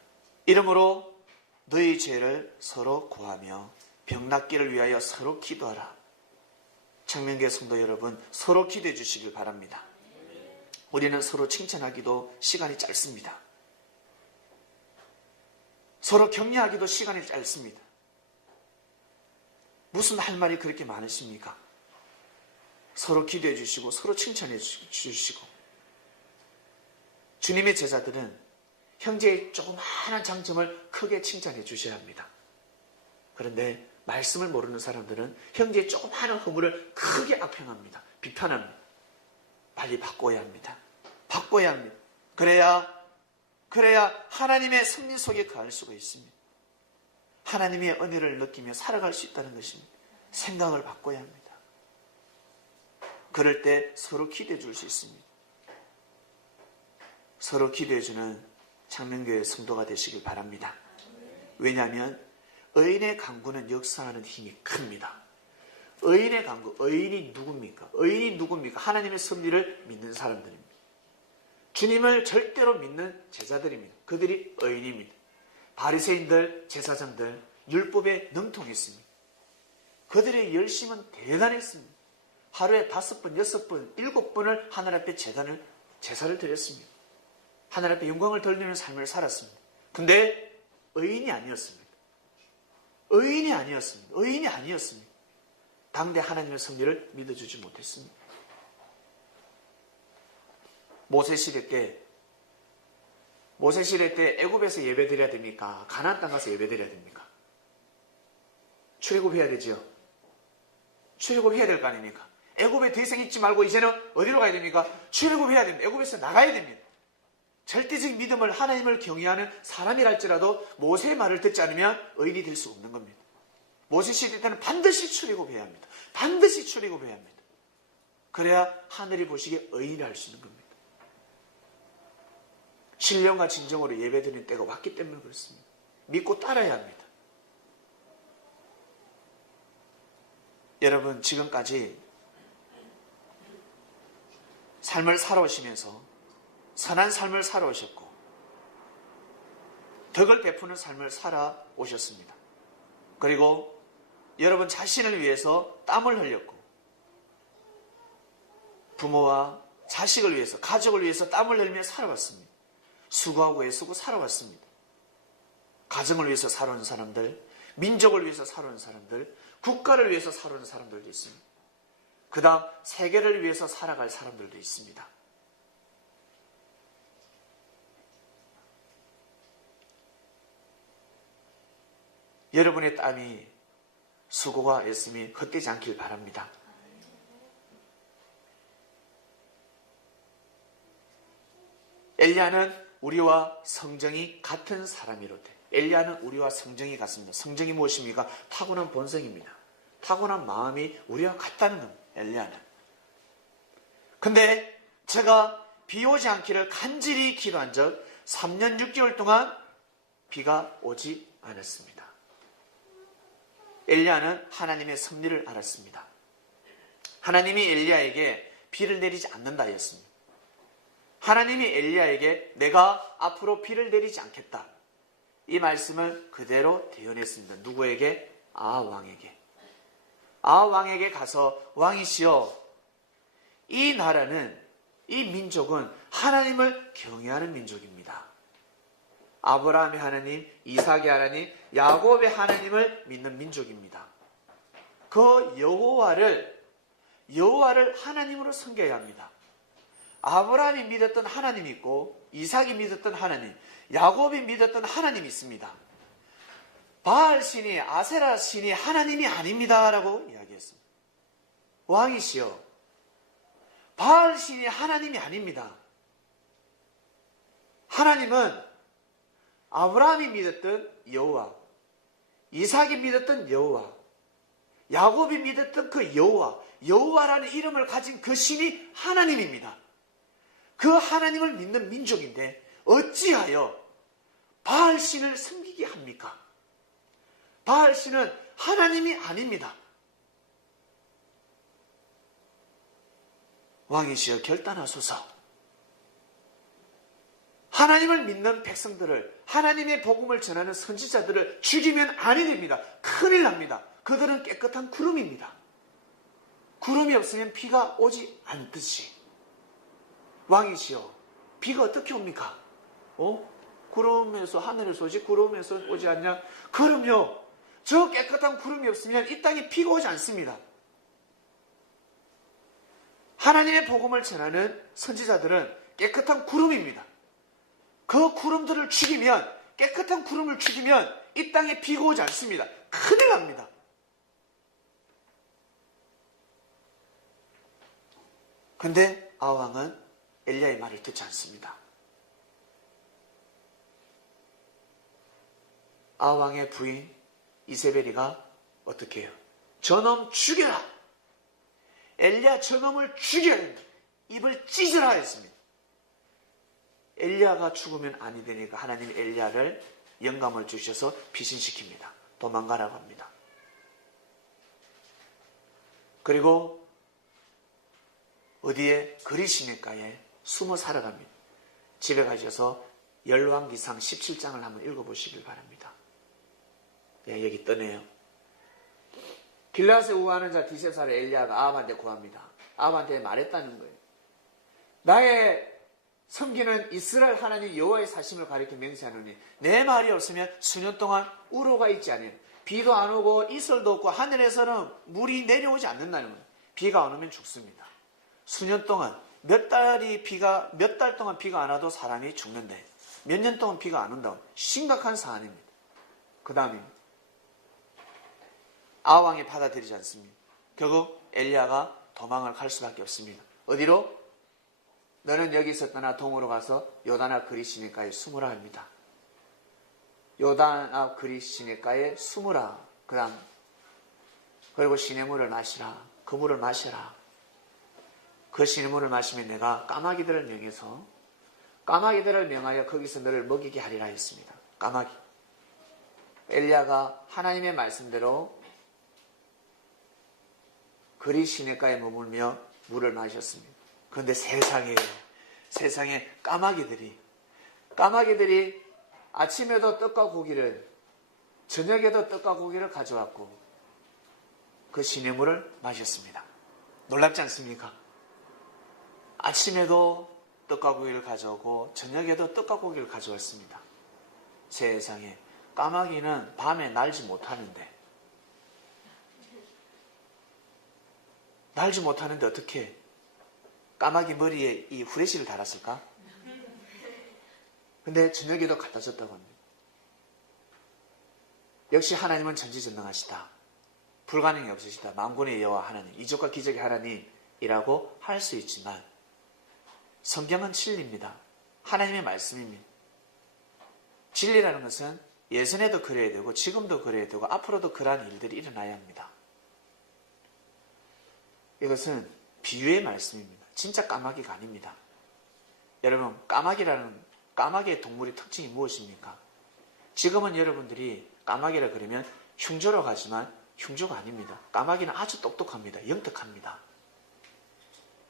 이러므로 너희 죄를 서로 구하며 병 낫기를 위하여 서로 기도하라. 청명교회 성도 여러분, 서로 기도해 주시길 바랍니다. 우리는 서로 칭찬하기도 시간이 짧습니다. 서로 격려하기도 시간이 짧습니다. 무슨 할 말이 그렇게 많으십니까? 서로 기도해 주시고 서로 칭찬해 주시고. 주님의 제자들은 형제의 조그마한 장점을 크게 칭찬해 주셔야 합니다. 그런데 말씀을 모르는 사람들은 형제의 조그마한 허물을 크게 악평합니다. 비판합니다. 빨리 바꿔야 합니다. 바꿔야 합니다. 그래야 하나님의 승리 속에 거할 수가 있습니다. 하나님의 은혜를 느끼며 살아갈 수 있다는 것입니다. 생각을 바꿔야 합니다. 그럴 때 서로 기도해 줄 수 있습니다. 서로 기도해 주는 창명교회 성도가 되시길 바랍니다. 왜냐하면 의인의 강구는 역사하는 힘이 큽니다. 의인의 강구, 의인이 누굽니까? 의인이 누굽니까? 하나님의 섭리를 믿는 사람들입니다. 주님을 절대로 믿는 제자들입니다. 그들이 의인입니다. 바리새인들, 제사장들, 율법에 능통했습니다. 그들의 열심은 대단했습니다. 하루에 5번, 6번, 7번을 하늘 앞에 제사를 드렸습니다. 하늘 앞에 영광을 돌리는 삶을 살았습니다. 근데 의인이 아니었습니다. 의인이 아니었습니다. 의인이 아니었습니다. 당대 하나님의 섭리를 믿어주지 못했습니다. 모세 시대 때 애굽에서 예배드려야 됩니까? 가나안 땅 가서 예배드려야 됩니까? 출애굽해야 되지요. 출애굽해야 될 거 아닙니까? 애굽에 더 이상 있지 말고 이제는 어디로 가야 됩니까? 출애굽해야 됩니다. 애굽에서 나가야 됩니다. 절대적인 믿음을 하나님을 경외하는 사람이랄지라도 모세의 말을 듣지 않으면 의인이 될 수 없는 겁니다. 모세 시대 때는 반드시 출애굽해야 합니다. 반드시 출애굽해야 합니다. 그래야 하늘이 보시기에 의인을 할 수 있는 겁니다. 신령과 진정으로 예배드리는 때가 왔기 때문에 그렇습니다. 믿고 따라야 합니다. 여러분, 지금까지 삶을 살아오시면서 선한 삶을 살아오셨고 덕을 베푸는 삶을 살아오셨습니다. 그리고 여러분 자신을 위해서 땀을 흘렸고 부모와 자식을 위해서, 가족을 위해서 땀을 흘리며 살아왔습니다. 수고하고 애쓰고 살아왔습니다. 가정을 위해서 살아온 사람들, 민족을 위해서 살아온 사람들, 국가를 위해서 살아온 사람들도 있습니다. 그 다음 세계를 위해서 살아갈 사람들도 있습니다. 여러분의 땀이, 수고와 애씀이 헛되지 않길 바랍니다. 엘리야는 우리와 성정이 같은 사람이로되, 엘리야는 우리와 성정이 같습니다. 성정이 무엇입니까? 타고난 본성입니다. 타고난 마음이 우리와 같다는 겁니다. 엘리야는. 근데 제가 비 오지 않기를 간절히 기도한 적 3년 6개월 동안 비가 오지 않았습니다. 엘리야는 하나님의 섭리를 알았습니다. 하나님이 엘리야에게 비를 내리지 않는다 했습니다. 하나님이 엘리야에게 내가 앞으로 비를 내리지 않겠다, 이 말씀을 그대로 대언했습니다. 누구에게? 아합왕에게. 아합왕에게 가서 왕이시여, 이 나라는, 이 민족은 하나님을 경외하는 민족입니다. 아브라함의 하나님, 이삭의 하나님, 야곱의 하나님을 믿는 민족입니다. 그 여호와를 하나님으로 섬겨야 합니다. 아브라함이 믿었던 하나님이 있고, 이삭이 믿었던 하나님, 야곱이 믿었던 하나님이 있습니다. 바알 신이, 아세라 신이 하나님이 아닙니다 라고 이야기했습니다. 왕이시여, 바알 신이 하나님이 아닙니다. 하나님은 아브라함이 믿었던 여호와, 이삭이 믿었던 여호와, 야곱이 믿었던 그 여호와, 여호와라는 이름을 가진 그 신이 하나님입니다. 그 하나님을 믿는 민족인데 어찌하여 바알 신을 섬기게 합니까? 바알 신은 하나님이 아닙니다. 왕이시여 결단하소서. 하나님을 믿는 백성들을, 하나님의 복음을 전하는 선지자들을 죽이면 아니 됩니다. 큰일 납니다. 그들은 깨끗한 구름입니다. 구름이 없으면 비가 오지 않듯이. 왕이시여, 비가 어떻게 옵니까? 구름에서, 하늘에서 오지 구름에서 오지 않냐? 그럼요, 저 깨끗한 구름이 없으면 이 땅에 비가 오지 않습니다. 하나님의 복음을 전하는 선지자들은 깨끗한 구름입니다. 그 구름들을 죽이면, 깨끗한 구름을 죽이면 이 땅에 비가 오지 않습니다. 큰일 납니다. 근데 아합왕은 엘리야의 말을 듣지 않습니다. 아합왕의 부인 이세벨이가 어떻게 해요? 저놈 죽여라! 엘리야 저놈을 죽여야 됩니다. 입을 찢으라 했습니다. 엘리야가 죽으면 아니 되니까 하나님이 엘리야를 영감을 주셔서 피신시킵니다. 도망가라고 합니다. 그리고 어디에? 그리시내가에 숨어 살아갑니다. 집에 가셔서 열왕기상 17장을 한번 읽어보시길 바랍니다. 네, 여기 떠네요. 길라앗에 우하는 자 디세사를 엘리야가 아합한테 구합니다. 아합한테 말했다는 거예요. 나의 섬기는 이스라엘 하나님 여호와의 사심을 가리켜 맹세하노니 내 말이 없으면 수년 동안 우로가 있지 아니하니 비도 안 오고 이슬도 없고 하늘에서는 물이 내려오지 않는다는 거예요. 비가 안 오면 죽습니다. 수년 동안 몇 달 동안 비가 안 와도 사람이 죽는데 몇 년 동안 비가 안 온다고 심각한 사안입니다. 그 다음에 아왕이 받아들이지 않습니다. 결국 엘리야가 도망을 갈 수밖에 없습니다. 어디로? 너는 여기서 떠나 동으로 가서 요단 앞 그리 시냇가에 숨으라 합니다. 요단 앞 그리 시냇가에 숨으라. 그 다음 그리고 시냇물을 마시라. 그 물을 마셔라. 그 시냇물을 마시면 내가 까마귀들을 명하여 거기서 너를 먹이게 하리라 했습니다. 까마귀. 엘리야가 하나님의 말씀대로 그리 시냇가에 머물며 물을 마셨습니다. 그런데 세상에 까마귀들이 아침에도 떡과 고기를 저녁에도 떡과 고기를 가져왔고 그 시냇물을 마셨습니다. 놀랍지 않습니까? 아침에도 떡과 고기를 가져오고 저녁에도 떡과 고기를 가져왔습니다. 세상에 까마귀는 밤에 날지 못하는데 어떻게 까마귀 머리에 이 후레쉬를 달았을까? 근데 저녁에도 갖다 줬다고 합니다. 역시 하나님은 전지전능하시다. 불가능이 없으시다. 만군의 여호와 하나님, 이적과 기적의 하나님이라고 할 수 있지만 성경은 진리입니다. 하나님의 말씀입니다. 진리라는 것은 예전에도 그래야 되고 지금도 그래야 되고 앞으로도 그러한 일들이 일어나야 합니다. 이것은 비유의 말씀입니다. 진짜 까마귀가 아닙니다. 여러분, 까마귀의 동물의 특징이 무엇입니까? 지금은 여러분들이 까마귀라 그러면 흉조로 가지만 흉조가 아닙니다. 까마귀는 아주 똑똑합니다. 영특합니다.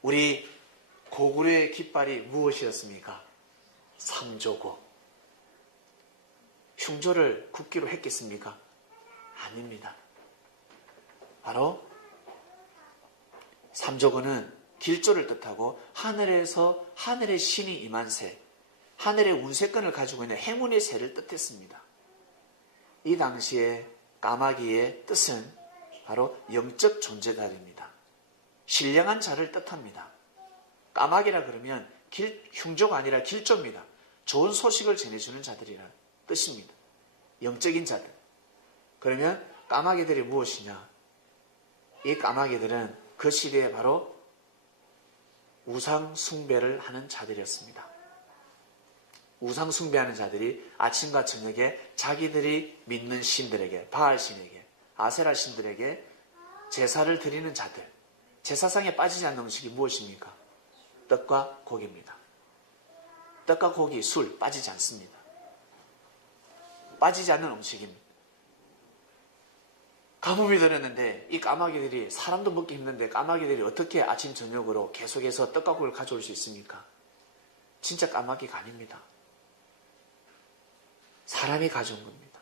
우리 고구려의 깃발이 무엇이었습니까? 삼조고. 흉조를 국기로 했겠습니까? 아닙니다. 바로 삼조고는 길조를 뜻하고 하늘에서 하늘의 신이 임한 새, 하늘의 운세권을 가지고 있는 행운의 새를 뜻했습니다. 이 당시에 까마귀의 뜻은 바로 영적 존재자입니다. 신령한 자를 뜻합니다. 까마귀라 그러면 흉조가 아니라 길조입니다. 좋은 소식을 전해주는 자들이라 뜻입니다. 영적인 자들. 그러면 까마귀들이 무엇이냐? 이 까마귀들은 그 시대에 바로 우상 숭배를 하는 자들이었습니다. 우상 숭배하는 자들이 아침과 저녁에 자기들이 믿는 신들에게, 바알 신에게, 아세라 신들에게 제사를 드리는 자들. 제사상에 빠지지 않는 음식이 무엇입니까? 떡과 고기입니다. 떡과 고기, 술 빠지지 않습니다. 빠지지 않는 음식입니다. 가뭄이 들었는데 이 까마귀들이, 사람도 먹기 힘든데 까마귀들이 어떻게 아침 저녁으로 계속해서 떡과 고기를 가져올 수 있습니까? 진짜 까마귀가 아닙니다. 사람이 가져온 겁니다.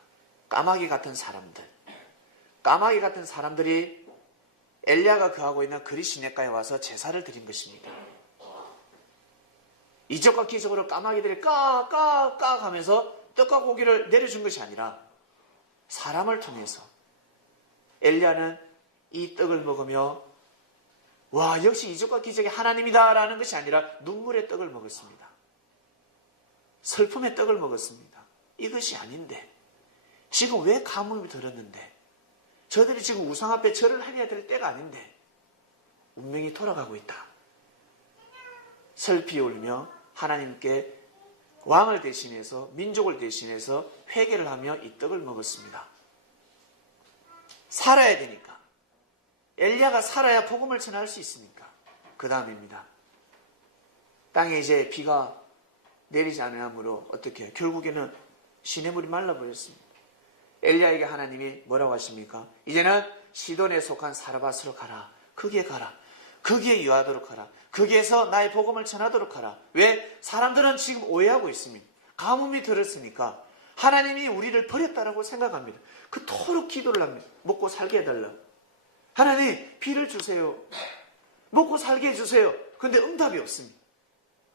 까마귀 같은 사람들이 엘리야가 거하고 있는 그리 시냇가에 와서 제사를 드린 것입니다. 이적과 기적으로 까마귀들이 까까까 하면서 떡과 고기를 내려준 것이 아니라 사람을 통해서 엘리야는 이 떡을 먹으며 와, 역시 이적과 기적의 하나님이다 라는 것이 아니라 눈물의 떡을 먹었습니다. 슬픔의 떡을 먹었습니다. 이것이 아닌데 지금 왜 가뭄이 들었는데 저들이 지금 우상 앞에 절을 해야 될 때가 아닌데 운명이 돌아가고 있다. 슬피 울며 하나님께 왕을 대신해서, 민족을 대신해서 회개를 하며 이 떡을 먹었습니다. 살아야 되니까. 엘리야가 살아야 복음을 전할 수 있으니까. 그 다음입니다. 땅에 이제 비가 내리지 않으므로 어떻게 해요? 결국에는 시냇물이 말라버렸습니다. 엘리야에게 하나님이 뭐라고 하십니까? 이제는 시돈에 속한 사르밧으로 가라. 거기에 가라. 거기에 유하도록 하라. 거기에서 나의 복음을 전하도록 하라. 왜? 사람들은 지금 오해하고 있습니다. 가뭄이 들었으니까 하나님이 우리를 버렸다라고 생각합니다. 그토록 기도를 합니다. 먹고 살게 해달라. 하나님 비를 주세요. 먹고 살게 해주세요. 그런데 응답이 없습니다.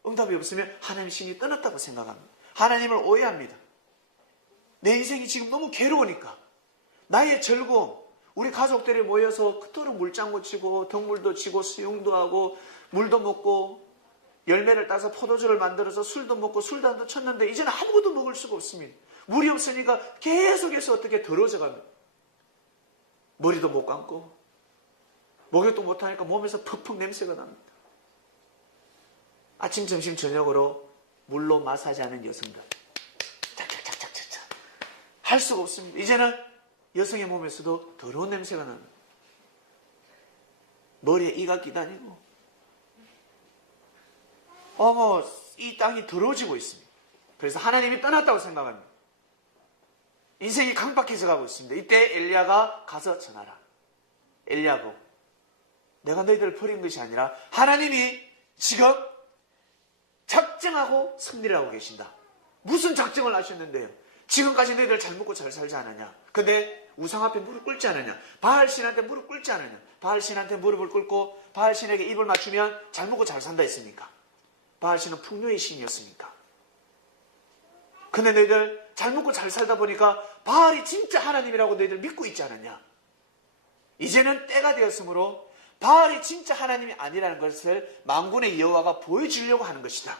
응답이 없으면 하나님 신이 떠났다고 생각합니다. 하나님을 오해합니다. 내 인생이 지금 너무 괴로우니까 나의 즐거움, 우리 가족들이 모여서 그토록 물장구 치고 덩물도 치고 수영도 하고 물도 먹고 열매를 따서 포도주를 만들어서 술도 먹고 술단도 쳤는데 이제는 아무것도 먹을 수가 없습니다. 물이 없으니까 계속해서 어떻게 더러워져 갑니다. 머리도 못 감고 목욕도 못하니까 몸에서 퍽퍽 냄새가 납니다. 아침, 점심, 저녁으로 물로 마사지하는 여성들 착착착착착 할 수가 없습니다. 이제는 여성의 몸에서도 더러운 냄새가 납니다. 머리에 이가 끼다니고 이 땅이 더러워지고 있습니다. 그래서 하나님이 떠났다고 생각합니다. 인생이 강박해져 가고 있습니다. 이때 엘리야가 가서 전하라. 엘리야고, 내가 너희들을 버린 것이 아니라 하나님이 지금 작정하고 승리를 하고 계신다. 무슨 작정을 하셨는데요? 지금까지 너희들 잘 먹고 잘 살지 않았냐? 근데 우상 앞에 무릎 꿇지 않았냐? 바알 신한테 무릎 꿇지 않았냐? 바알 신한테 무릎을 꿇고 바알 신에게 입을 맞추면 잘 먹고 잘 산다 했습니까? 바알 신은 풍요의 신이었습니까? 근데 너희들 잘 먹고 잘 살다 보니까 바알이 진짜 하나님이라고 너희들 믿고 있지 않았냐? 이제는 때가 되었으므로 바알이 진짜 하나님이 아니라는 것을 만군의 여호와가 보여주려고 하는 것이다.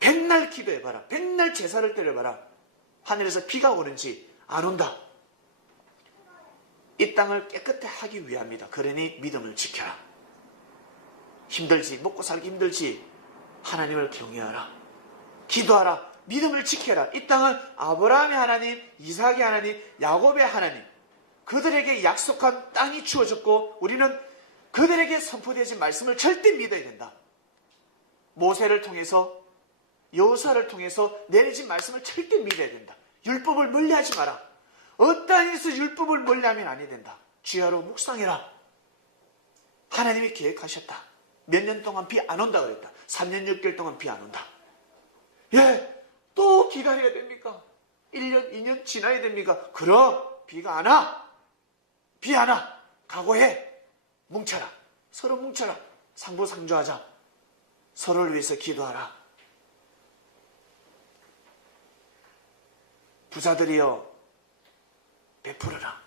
백날 기도해봐라. 백날 제사를 드려봐라. 하늘에서 비가 오는지 안 온다. 이 땅을 깨끗하게 하기 위함이다. 그러니 믿음을 지켜라. 힘들지, 먹고 살기 힘들지, 하나님을 경외하라. 기도하라. 믿음을 지켜라. 이 땅은 아브라함의 하나님, 이삭의 하나님, 야곱의 하나님, 그들에게 약속한 땅이 주어졌고 우리는 그들에게 선포되어진 말씀을 절대 믿어야 된다. 모세를 통해서, 여호수아를 통해서 내려진 말씀을 절대 믿어야 된다. 율법을 멀리하지 마라. 어떠한 일에서 율법을 멀리하면 아니 된다. 주야로 묵상해라. 하나님이 계획하셨다. 몇 년 동안 비 안 온다 그랬다. 3년 6개월 동안 비 안 온다. 또 기다려야 됩니까? 1년 2년 지나야 됩니까? 그럼 비가 안 와. 비 안 와. 각오해. 뭉쳐라. 서로 뭉쳐라. 상부상조하자. 서로를 위해서 기도하라. 부자들이여 베풀어라.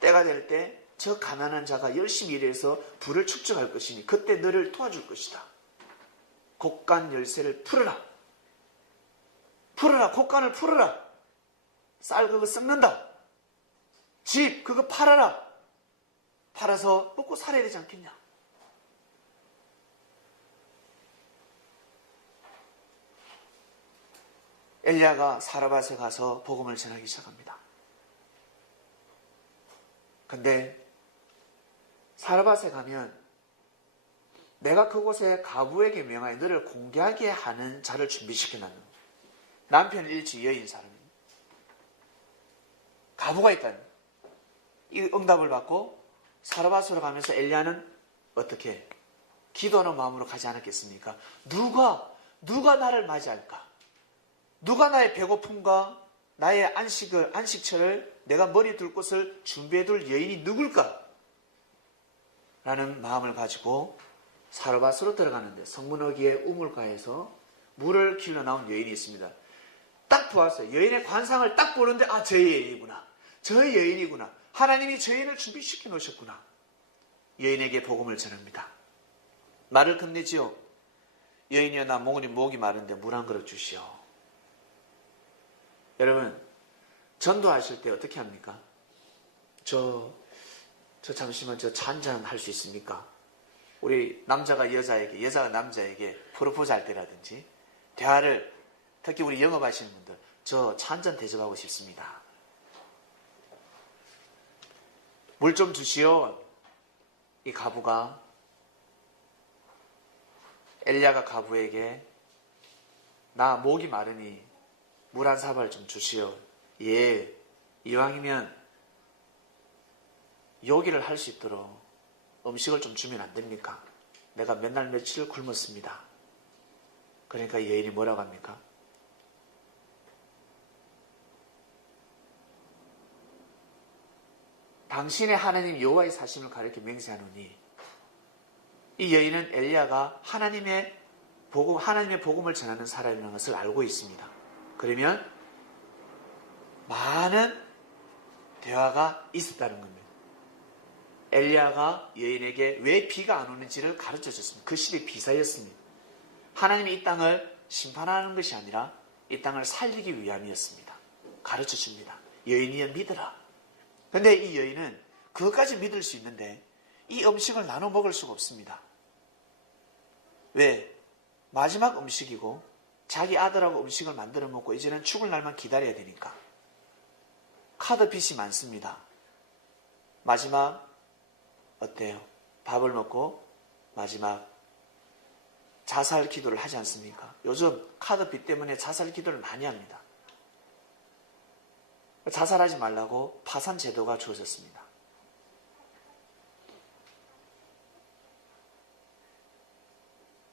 때가 될 때 저 가난한 자가 열심히 일해서 부를 축적할 것이니 그때 너를 도와줄 것이다. 곡간 열쇠를 풀어라. 풀어라. 곡간을 풀어라. 쌀 그거 썩는다. 집 그거 팔아라. 팔아서 먹고 살아야 되지 않겠냐. 엘리야가 사르밧에 가서 복음을 전하기 시작합니다. 근데 사르밧에 가면 내가 그곳에 가부에게 명하여 너를 공개하게 하는 자를 준비시켜놨는 남편 일치 여인 사람입니다. 가부가 있다는 이 응답을 받고 사르밧으로 가면서 엘리야는 어떻게 기도하는 마음으로 가지 않았겠습니까? 누가 나를 맞이할까? 누가 나의 배고픔과 나의 안식처를 내가 머리에 둘 곳을 준비해둘 여인이 누굴까? 라는 마음을 가지고 사르밧으로 들어가는데 성문어기의 우물가에서 물을 길러 나온 여인이 있습니다. 딱 보았어요. 여인의 관상을 딱 보는데 저 여인이구나. 저 여인이구나. 하나님이 저 여인을 준비시켜 놓으셨구나. 여인에게 복음을 전합니다. 말을 끝내지요. 여인이여 나 목이 마른데 물 한 그릇 주시오. 여러분 전도하실 때 어떻게 합니까? 저 잠시만 저 차 한잔 할 수 있습니까? 우리 남자가 여자에게, 여자가 남자에게 프로포즈 할 때라든지 대화를, 특히 우리 영업하시는 분들, 저 차 한잔 대접하고 싶습니다. 물 좀 주시오. 이 가부가, 엘리야가 가부에게 나 목이 마르니 물 한 사발 좀 주시오. 예, 이왕이면 요기를 할 수 있도록 음식을 좀 주면 안 됩니까? 내가 몇 날 며칠 굶었습니다. 그러니까 여인이 뭐라고 합니까? 당신의 하나님 여호와의 사심을 가리켜 맹세하노니 이 여인은 엘리야가 하나님의 복음을 전하는 사람이라는 것을 알고 있습니다. 그러면 많은 대화가 있었다는 겁니다. 엘리야가 여인에게 왜 비가 안 오는지를 가르쳐 줬습니다. 그 시대 비사였습니다. 하나님이 이 땅을 심판하는 것이 아니라 이 땅을 살리기 위함이었습니다. 가르쳐 줍니다. 여인이여 믿으라. 근데 이 여인은 그것까지 믿을 수 있는데 이 음식을 나눠 먹을 수가 없습니다. 왜? 마지막 음식이고 자기 아들하고 음식을 만들어 먹고 이제는 죽을 날만 기다려야 되니까. 카드 빚이 많습니다. 마지막 어때요? 밥을 먹고 마지막 자살 기도를 하지 않습니까? 요즘 카드 빚 때문에 자살 기도를 많이 합니다. 자살하지 말라고 파산 제도가 주어졌습니다.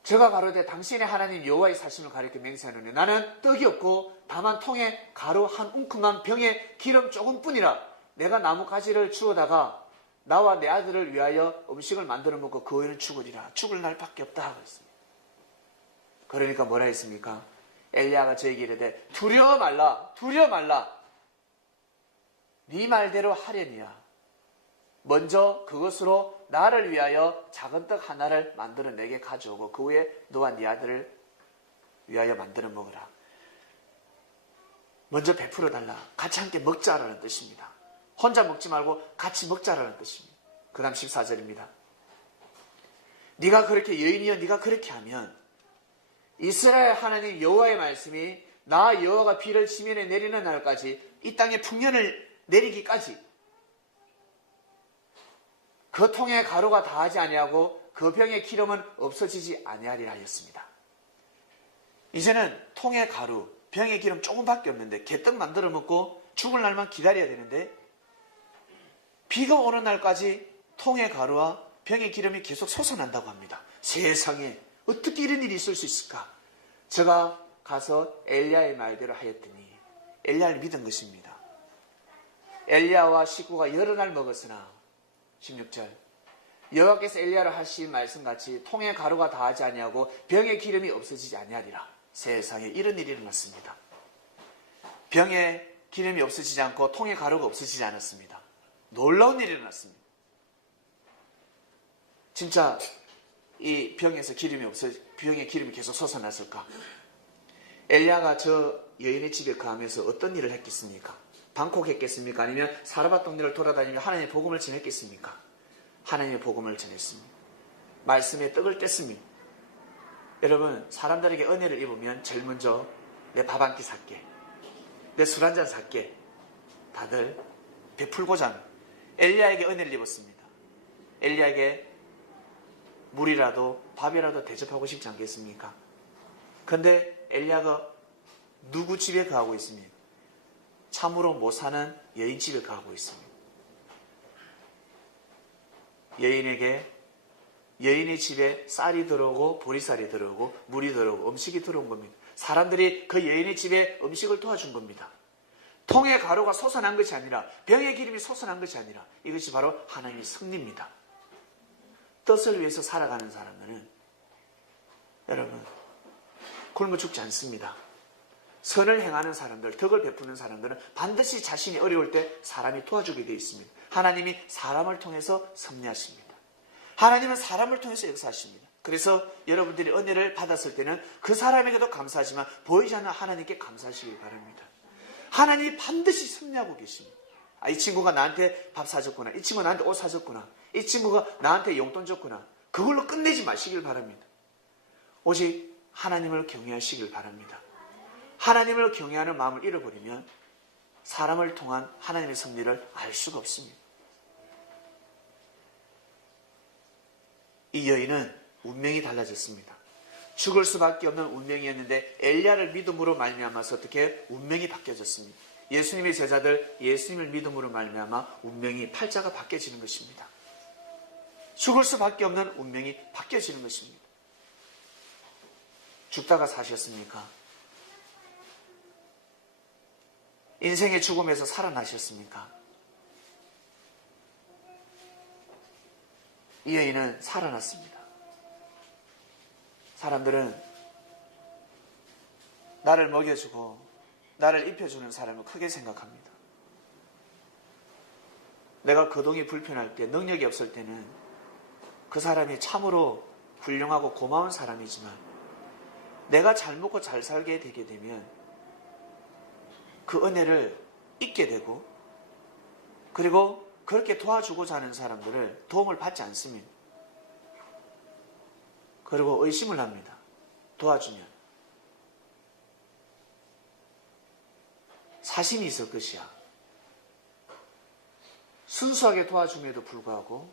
제가 가로되 당신의 하나님 여호와의 사심을 가리켜 맹세하노니 나는 떡이 없고 다만 통에 가루 한 웅큼한 병에 기름 조금뿐이라. 내가 나무 가지를 주워다가 나와 내 아들을 위하여 음식을 만들어 먹고 그 후에는 죽으리라. 죽을 날밖에 없다 하고 있습니다. 그러니까 뭐라 했습니까? 엘리야가 저에게 이르되 두려워 말라, 두려워 말라. 네 말대로 하려니와. 먼저 그것으로 나를 위하여 작은 떡 하나를 만들어 내게 가져오고 그 후에 너와 네 아들을 위하여 만들어 먹으라. 먼저 베풀어 달라. 같이 함께 먹자라는 뜻입니다. 혼자 먹지 말고 같이 먹자라는 뜻입니다. 그 다음 14절입니다. 네가 그렇게 여인이여 네가 그렇게 하면 이스라엘 하나님 여호와의 말씀이 나 여호와가 비를 지면에 내리는 날까지 이 땅에 풍년을 내리기까지 그 통에 가루가 다하지 아니하고 그 병의 기름은 없어지지 아니하리라 하였습니다. 이제는 통에 가루, 병의 기름 조금밖에 없는데 개떡 만들어 먹고 죽을 날만 기다려야 되는데 비가 오는 날까지 통의 가루와 병의 기름이 계속 솟아난다고 합니다. 세상에 어떻게 이런 일이 있을 수 있을까? 제가 가서 엘리야의 말대로 하였더니 엘리야를 믿은 것입니다. 엘리야와 식구가 여러 날 먹었으나 16절 여호와께서 엘리야를 하신 말씀같이 통에 가루가 다하지 아니하고 병의 기름이 없어지지 아니하리라. 세상에 이런 일이 일어났습니다. 병에 기름이 없어지지 않고 통에 가루가 없어지지 않았습니다. 놀라운 일이 일어났습니다. 진짜 이 병에 기름이 계속 솟아났을까? 엘리야가 저 여인의 집에 가면서 어떤 일을 했겠습니까? 방콕했겠습니까? 아니면 사르밧 동네를 돌아다니며 하나님의 복음을 전했겠습니까? 하나님의 복음을 전했습니다. 말씀에 떡을 뗐습니다. 여러분, 사람들에게 은혜를 입으면 제일 먼저 내 밥 한 끼 살게, 내 술 한 잔 살게, 다들 베풀고자 합니다. 엘리야에게 은혜를 입었습니다. 엘리야에게 물이라도 밥이라도 대접하고 싶지 않겠습니까? 그런데 엘리야가 누구 집에 가고 있습니까? 참으로 못 사는 여인 집에 가고 있습니다. 여인의 집에 쌀이 들어오고 보리쌀이 들어오고 물이 들어오고 음식이 들어온 겁니다. 사람들이 그 여인의 집에 음식을 도와준 겁니다. 통에 가루가 솟아난 것이 아니라 병의 기름이 솟아난 것이 아니라 이것이 바로 하나님의 섭리입니다. 뜻을 위해서 살아가는 사람들은 여러분 굶어 죽지 않습니다. 선을 행하는 사람들, 덕을 베푸는 사람들은 반드시 자신이 어려울 때 사람이 도와주게 되어 있습니다. 하나님이 사람을 통해서 섭리하십니다. 하나님은 사람을 통해서 역사하십니다. 그래서 여러분들이 은혜를 받았을 때는 그 사람에게도 감사하지만 보이지 않는 하나님께 감사하시길 바랍니다. 하나님이 반드시 섭리하고 계십니다. 이 친구가 나한테 밥 사줬구나. 이 친구가 나한테 옷 사줬구나. 이 친구가 나한테 용돈 줬구나. 그걸로 끝내지 마시길 바랍니다. 오직 하나님을 경외하시길 바랍니다. 하나님을 경외하는 마음을 잃어버리면 사람을 통한 하나님의 섭리를 알 수가 없습니다. 이 여인은 운명이 달라졌습니다. 죽을 수밖에 없는 운명이었는데 엘리야를 믿음으로 말미암아서 어떻게 운명이 바뀌어졌습니다. 예수님의 제자들 예수님을 믿음으로 말미암아 운명이 팔자가 바뀌어지는 것입니다. 죽을 수밖에 없는 운명이 바뀌어지는 것입니다. 죽다가 사셨습니까? 인생의 죽음에서 살아나셨습니까? 이 여인은 살아났습니다. 사람들은 나를 먹여주고 나를 입혀주는 사람을 크게 생각합니다. 내가 거동이 불편할 때, 능력이 없을 때는 그 사람이 참으로 훌륭하고 고마운 사람이지만 내가 잘 먹고 잘 살게 되게 되면 그 은혜를 잊게 되고, 그리고 그렇게 도와주고자 하는 사람들을 도움을 받지 않습니다. 그리고 의심을 합니다. 도와주면 사심이 있을 것이야. 순수하게 도와줌에도 불구하고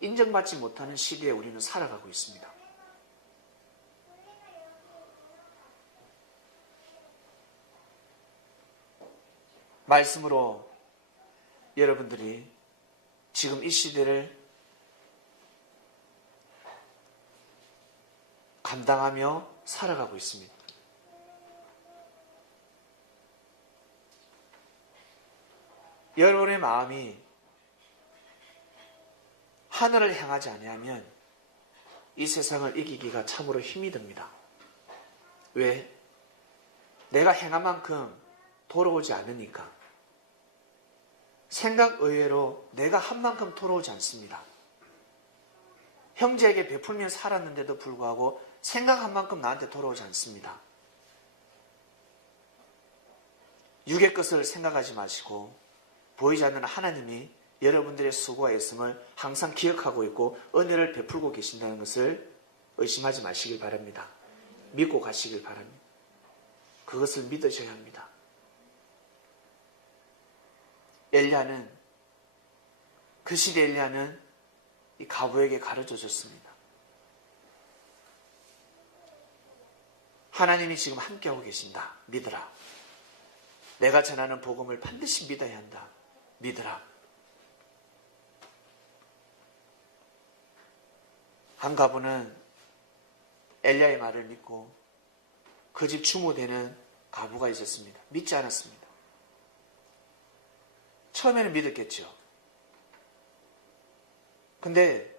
인정받지 못하는 시대에 우리는 살아가고 있습니다. 말씀으로 여러분들이 지금 이 시대를 감당하며 살아가고 있습니다. 여러분의 마음이 하늘을 향하지 아니하면 이 세상을 이기기가 참으로 힘이 듭니다. 왜? 내가 행한 만큼 돌아오지 않으니까. 생각 의외로 내가 한 만큼 돌아오지 않습니다. 형제에게 베풀며 살았는데도 불구하고 생각한 만큼 나한테 돌아오지 않습니다. 육의 것을 생각하지 마시고 보이지 않는 하나님이 여러분들의 수고와 애씀을 항상 기억하고 있고 은혜를 베풀고 계신다는 것을 의심하지 마시길 바랍니다. 믿고 가시길 바랍니다. 그것을 믿으셔야 합니다. 엘리야는, 그 시대 엘리야는 이 과부에게 가르쳐 줬습니다. 하나님이 지금 함께하고 계신다. 믿으라. 내가 전하는 복음을 반드시 믿어야 한다. 믿으라. 한 과부는 엘리야의 말을 믿고 그 집 주모되는 과부가 있었습니다. 믿지 않았습니다. 처음에는 믿었겠죠. 근데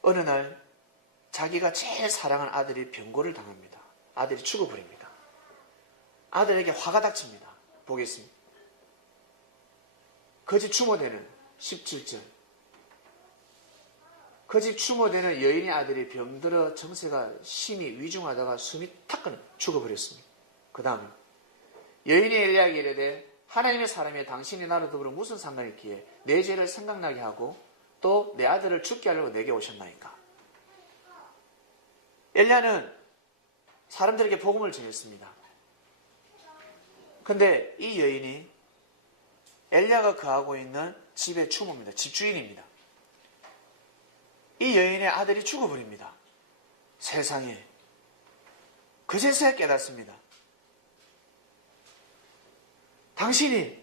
어느 날 자기가 제일 사랑하는 아들이 병고를 당합니다. 아들이 죽어버립니다. 아들에게 화가 닥칩니다. 보겠습니다. 그 집 주모되는 17절. 그 집 추모되는 여인의 아들이 병들어 정세가 심히 위중하다가 숨이 탁 끊어 죽어버렸습니다. 그 다음에 여인이 엘리야에게 이르되 하나님의 사람이 당신이 나로 더불어 무슨 상관이 있기에 내 죄를 생각나게 하고 또 내 아들을 죽게 하려고 내게 오셨나이까. 엘리야는 사람들에게 복음을 전했습니다. 근데 이 여인이 엘리야가 거하고 있는 집의 추모입니다. 집주인입니다. 이 여인의 아들이 죽어버립니다. 세상에. 그제서야 깨닫습니다. 당신이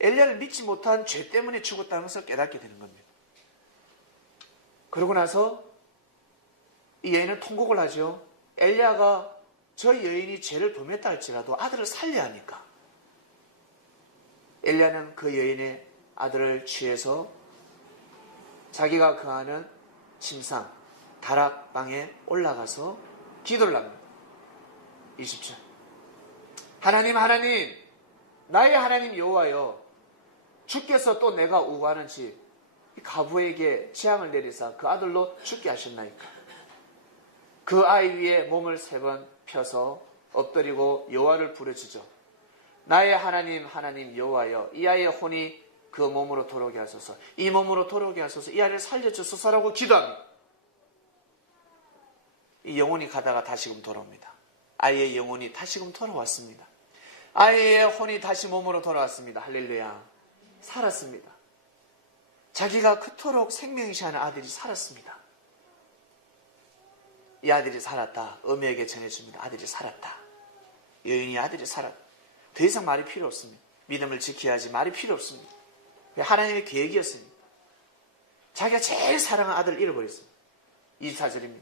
엘리야를 믿지 못한 죄 때문에 죽었다는 것을 깨닫게 되는 겁니다. 그러고 나서 이 여인은 통곡을 하죠. 엘리야가 저 여인이 죄를 범했다 할지라도 아들을 살려야 하니까. 엘리야는 그 여인의 아들을 취해서 자기가 거하는 침상, 다락방에 올라가서 기도를 합니다. 20절. 하나님, 나의 하나님 여호와여, 주께서 또 내가 우고하는 집 가부에게 재앙을 내리사 그 아들로 죽게 하셨나이까. 그 아이 위에 몸을 3번 펴서 엎드리고 여호와를 부르짖어 나의 하나님 여호와여, 이 아이의 혼이 그 몸으로 돌아오게 하소서. 이 몸으로 돌아오게 하소서. 이 아이를 살려주소서라고 기도합니다. 이 영혼이 가다가 다시금 돌아옵니다. 아이의 영혼이 다시금 돌아왔습니다. 아이의 혼이 다시 몸으로 돌아왔습니다. 할렐루야. 살았습니다. 자기가 그토록 생명이시하는 아들이 살았습니다. 이 아들이 살았다. 어미에게 전해줍니다. 아들이 살았다. 여인이 아들이 살았다. 더 이상 말이 필요 없습니다. 믿음을 지켜야지 말이 필요 없습니다. 하나님의 계획이었습니다. 자기가 제일 사랑하는 아들을 잃어버렸습니다. 24절입니다.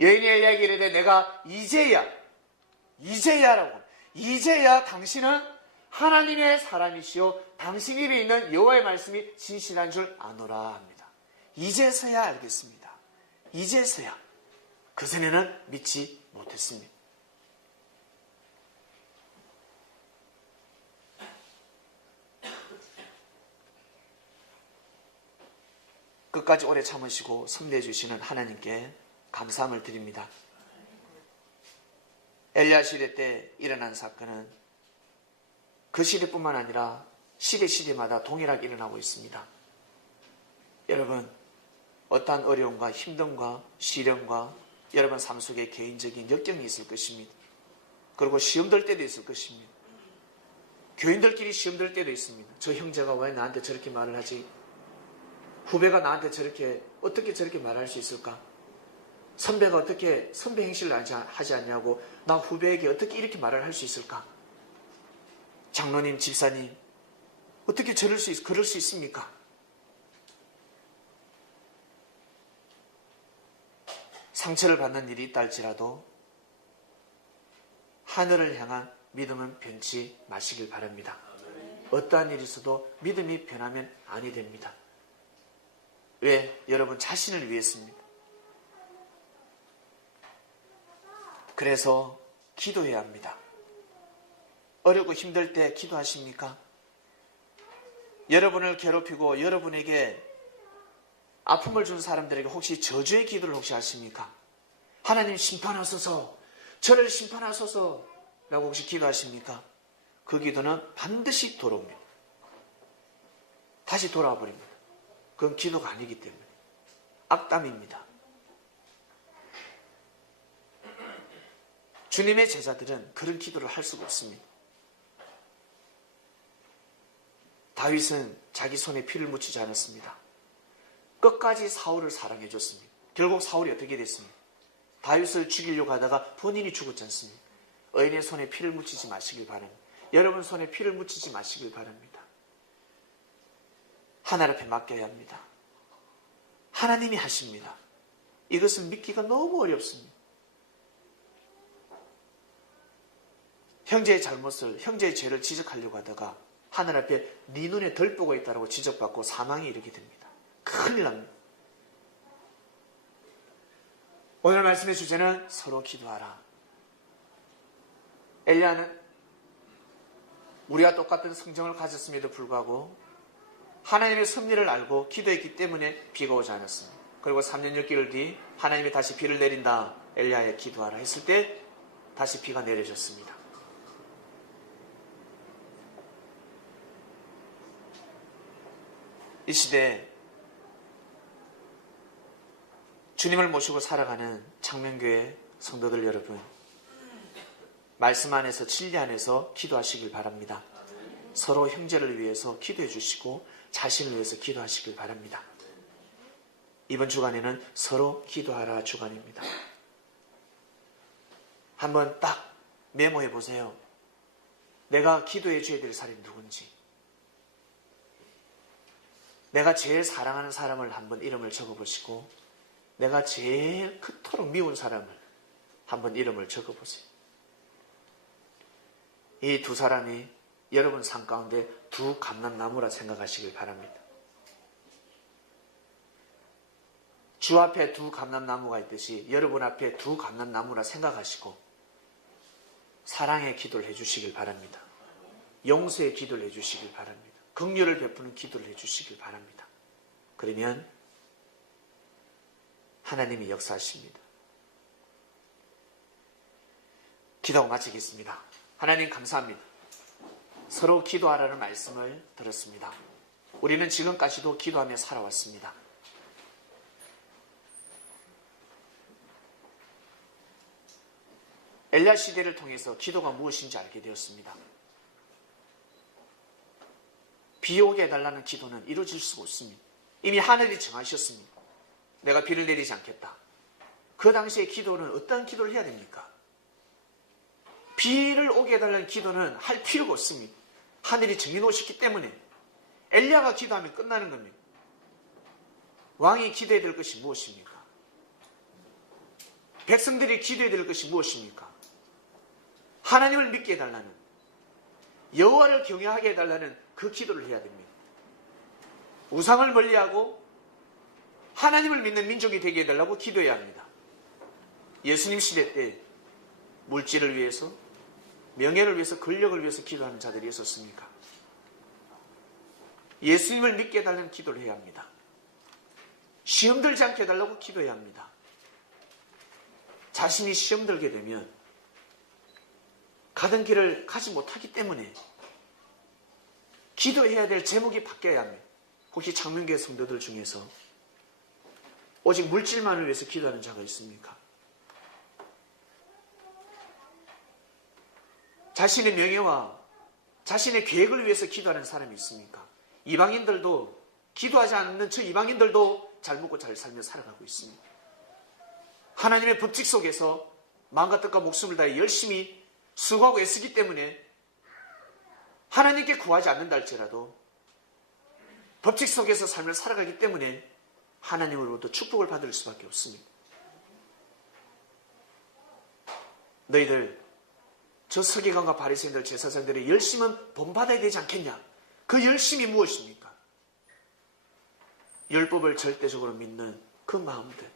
여인이 엘리야에게 이르되 내가 이제야 당신은 하나님의 사람이시오 당신 입에 있는 여호와의 말씀이 진실한 줄 아노라 합니다. 이제서야 알겠습니다. 이제서야. 그전에는 믿지 못했습니다. 끝까지 오래 참으시고 섭리해 주시는 하나님께 감사함을 드립니다. 엘리야 시대 때 일어난 사건은 그 시대뿐만 아니라 시대마다 동일하게 일어나고 있습니다. 여러분, 어떠한 어려움과 힘듦과 시련과 여러분 삶 속에 개인적인 역경이 있을 것입니다. 그리고 시험될 때도 있을 것입니다. 교인들끼리 시험될 때도 있습니다. 저 형제가 왜 나한테 저렇게 말을 하지? 후배가 나한테 어떻게 저렇게 말할 수 있을까? 선배가 어떻게 선배 행실을 하지 않냐고 나 후배에게 어떻게 이렇게 말을 할 수 있을까? 장로님, 집사님, 어떻게 그럴 수 있습니까? 상처를 받는 일이 있다 할지라도 하늘을 향한 믿음은 변치 마시길 바랍니다. 어떠한 일이 있어도 믿음이 변하면 아니 됩니다. 왜? 여러분 자신을 위해서입니다. 그래서 기도해야 합니다. 어렵고 힘들 때 기도하십니까? 여러분을 괴롭히고 여러분에게 아픔을 준 사람들에게 혹시 저주의 기도를 혹시 하십니까? 하나님 심판하소서, 저를 심판하소서 라고 혹시 기도하십니까? 그 기도는 반드시 돌아옵니다. 다시 돌아와 버립니다. 그건 기도가 아니기 때문에 악담입니다. 주님의 제자들은 그런 기도를 할 수가 없습니다. 다윗은 자기 손에 피를 묻히지 않았습니다. 끝까지 사울을 사랑해 줬습니다. 결국 사울이 어떻게 됐습니까? 다윗을 죽이려고 하다가 본인이 죽었지 않습니까? 의인의 손에 피를 묻히지 마시길 바랍니다. 여러분 손에 피를 묻히지 마시길 바랍니다. 하나님 앞에 맡겨야 합니다. 하나님이 하십니다. 이것은 믿기가 너무 어렵습니다. 형제의 잘못을, 형제의 죄를 지적하려고 하다가 하늘 앞에 네 눈에 덜보고 있다고 지적받고 사망에 이르게 됩니다. 큰일 납니다. 오늘 말씀의 주제는 서로 기도하라. 엘리야는 우리와 똑같은 성정을 가졌음에도 불구하고 하나님의 섭리를 알고 기도했기 때문에 비가 오지 않았습니다. 그리고 3년 6개월 뒤 하나님이 다시 비를 내린다. 엘리야에 기도하라 했을 때 다시 비가 내려졌습니다. 이 시대에 주님을 모시고 살아가는 창명교회 성도들 여러분, 말씀 안에서 진리 안에서 기도하시길 바랍니다. 서로 형제를 위해서 기도해 주시고 자신을 위해서 기도하시길 바랍니다. 이번 주간에는 서로 기도하라 주간입니다. 한번 딱 메모해 보세요. 내가 기도해 줘야 될 사람이 누군지, 내가 제일 사랑하는 사람을 한번 이름을 적어보시고 내가 제일 그토록 미운 사람을 한번 이름을 적어보세요. 이 두 사람이 여러분 삶 가운데 두 감람나무라 생각하시길 바랍니다. 주 앞에 두 감람나무가 있듯이 여러분 앞에 두 감람나무라 생각하시고 사랑의 기도를 해주시길 바랍니다. 용서의 기도를 해주시길 바랍니다. 긍휼을 베푸는 기도를 해주시길 바랍니다. 그러면 하나님이 역사하십니다. 기도하고 마치겠습니다. 하나님 감사합니다. 서로 기도하라는 말씀을 들었습니다. 우리는 지금까지도 기도하며 살아왔습니다. 엘리야 시대를 통해서 기도가 무엇인지 알게 되었습니다. 비 오게 해달라는 기도는 이루어질 수가 없습니다. 이미 하늘이 정하셨습니다. 내가 비를 내리지 않겠다. 그 당시의 기도는 어떤 기도를 해야 됩니까? 비를 오게 해달라는 기도는 할 필요가 없습니다. 하늘이 정해놓으셨기 때문에 엘리야가 기도하면 끝나는 겁니다. 왕이 기도해야 될 것이 무엇입니까? 백성들이 기도해야 될 것이 무엇입니까? 하나님을 믿게 해달라는, 여호와를 경외하게 해달라는 그 기도를 해야 됩니다. 우상을 멀리하고 하나님을 믿는 민족이 되게 해달라고 기도해야 합니다. 예수님 시대 때 물질을 위해서, 명예를 위해서, 권력을 위해서 기도하는 자들이 있었습니까? 예수님을 믿게 해달라는 기도를 해야 합니다. 시험 들지 않게 해달라고 기도해야 합니다. 자신이 시험 들게 되면 가던 길을 가지 못하기 때문에 기도해야 될 제목이 바뀌어야 합니다. 혹시 창명교회 성도들 중에서 오직 물질만을 위해서 기도하는 자가 있습니까? 자신의 명예와 자신의 계획을 위해서 기도하는 사람이 있습니까? 이방인들도, 기도하지 않는 저 이방인들도 잘 먹고 잘 살며 살아가고 있습니다. 하나님의 법칙 속에서 마음과 뜻과 목숨을 다해 열심히 수고하고 애쓰기 때문에 하나님께 구하지 않는다 할지라도 법칙 속에서 삶을 살아가기 때문에 하나님으로부터 축복을 받을 수밖에 없습니다. 너희들 저 서기관과 바리새인들, 제사장들의 열심은 본받아야 되지 않겠냐? 그 열심이 무엇입니까? 율법을 절대적으로 믿는 그 마음들,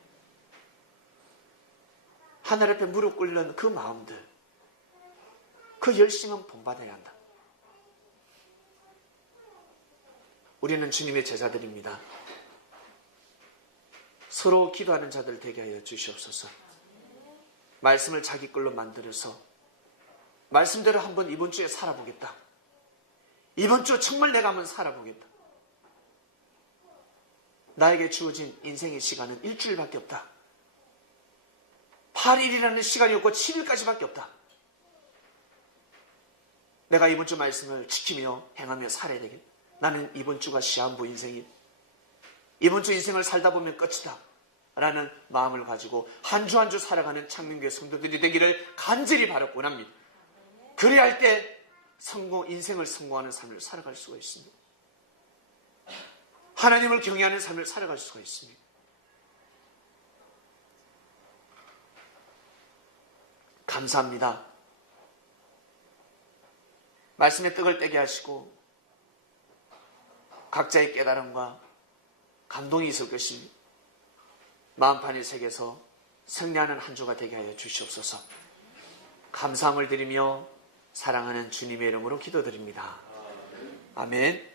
하늘 앞에 무릎 꿇는 그 마음들, 그 열심은 본받아야 한다. 우리는 주님의 제자들입니다. 서로 기도하는 자들 되게 하여 주시옵소서. 말씀을 자기 걸로 만들어서 말씀대로 한번 이번 주에 살아보겠다. 이번 주 정말 내가 한번 살아보겠다. 나에게 주어진 인생의 시간은 일주일밖에 없다. 8일이라는 시간이 없고 7일까지밖에 없다. 내가 이번 주 말씀을 지키며 행하며 살아야 되겠다. 나는 이번 주가 시한부 인생이, 이번 주 인생을 살다 보면 끝이다 라는 마음을 가지고 한 주 한 주 살아가는 창명교회 성도들이 되기를 간절히 바라고 원합니다. 그래야 할 때 인생을 성공하는 삶을 살아갈 수가 있습니다. 하나님을 경외하는 삶을 살아갈 수가 있습니다. 감사합니다. 말씀의 떡을 떼게 하시고 각자의 깨달음과 감동이 있을 것입니다. 마음판의 색에서 승리하는 한 주가 되게 하여 주시옵소서. 감사함을 드리며 사랑하는 주님의 이름으로 기도드립니다. 아멘.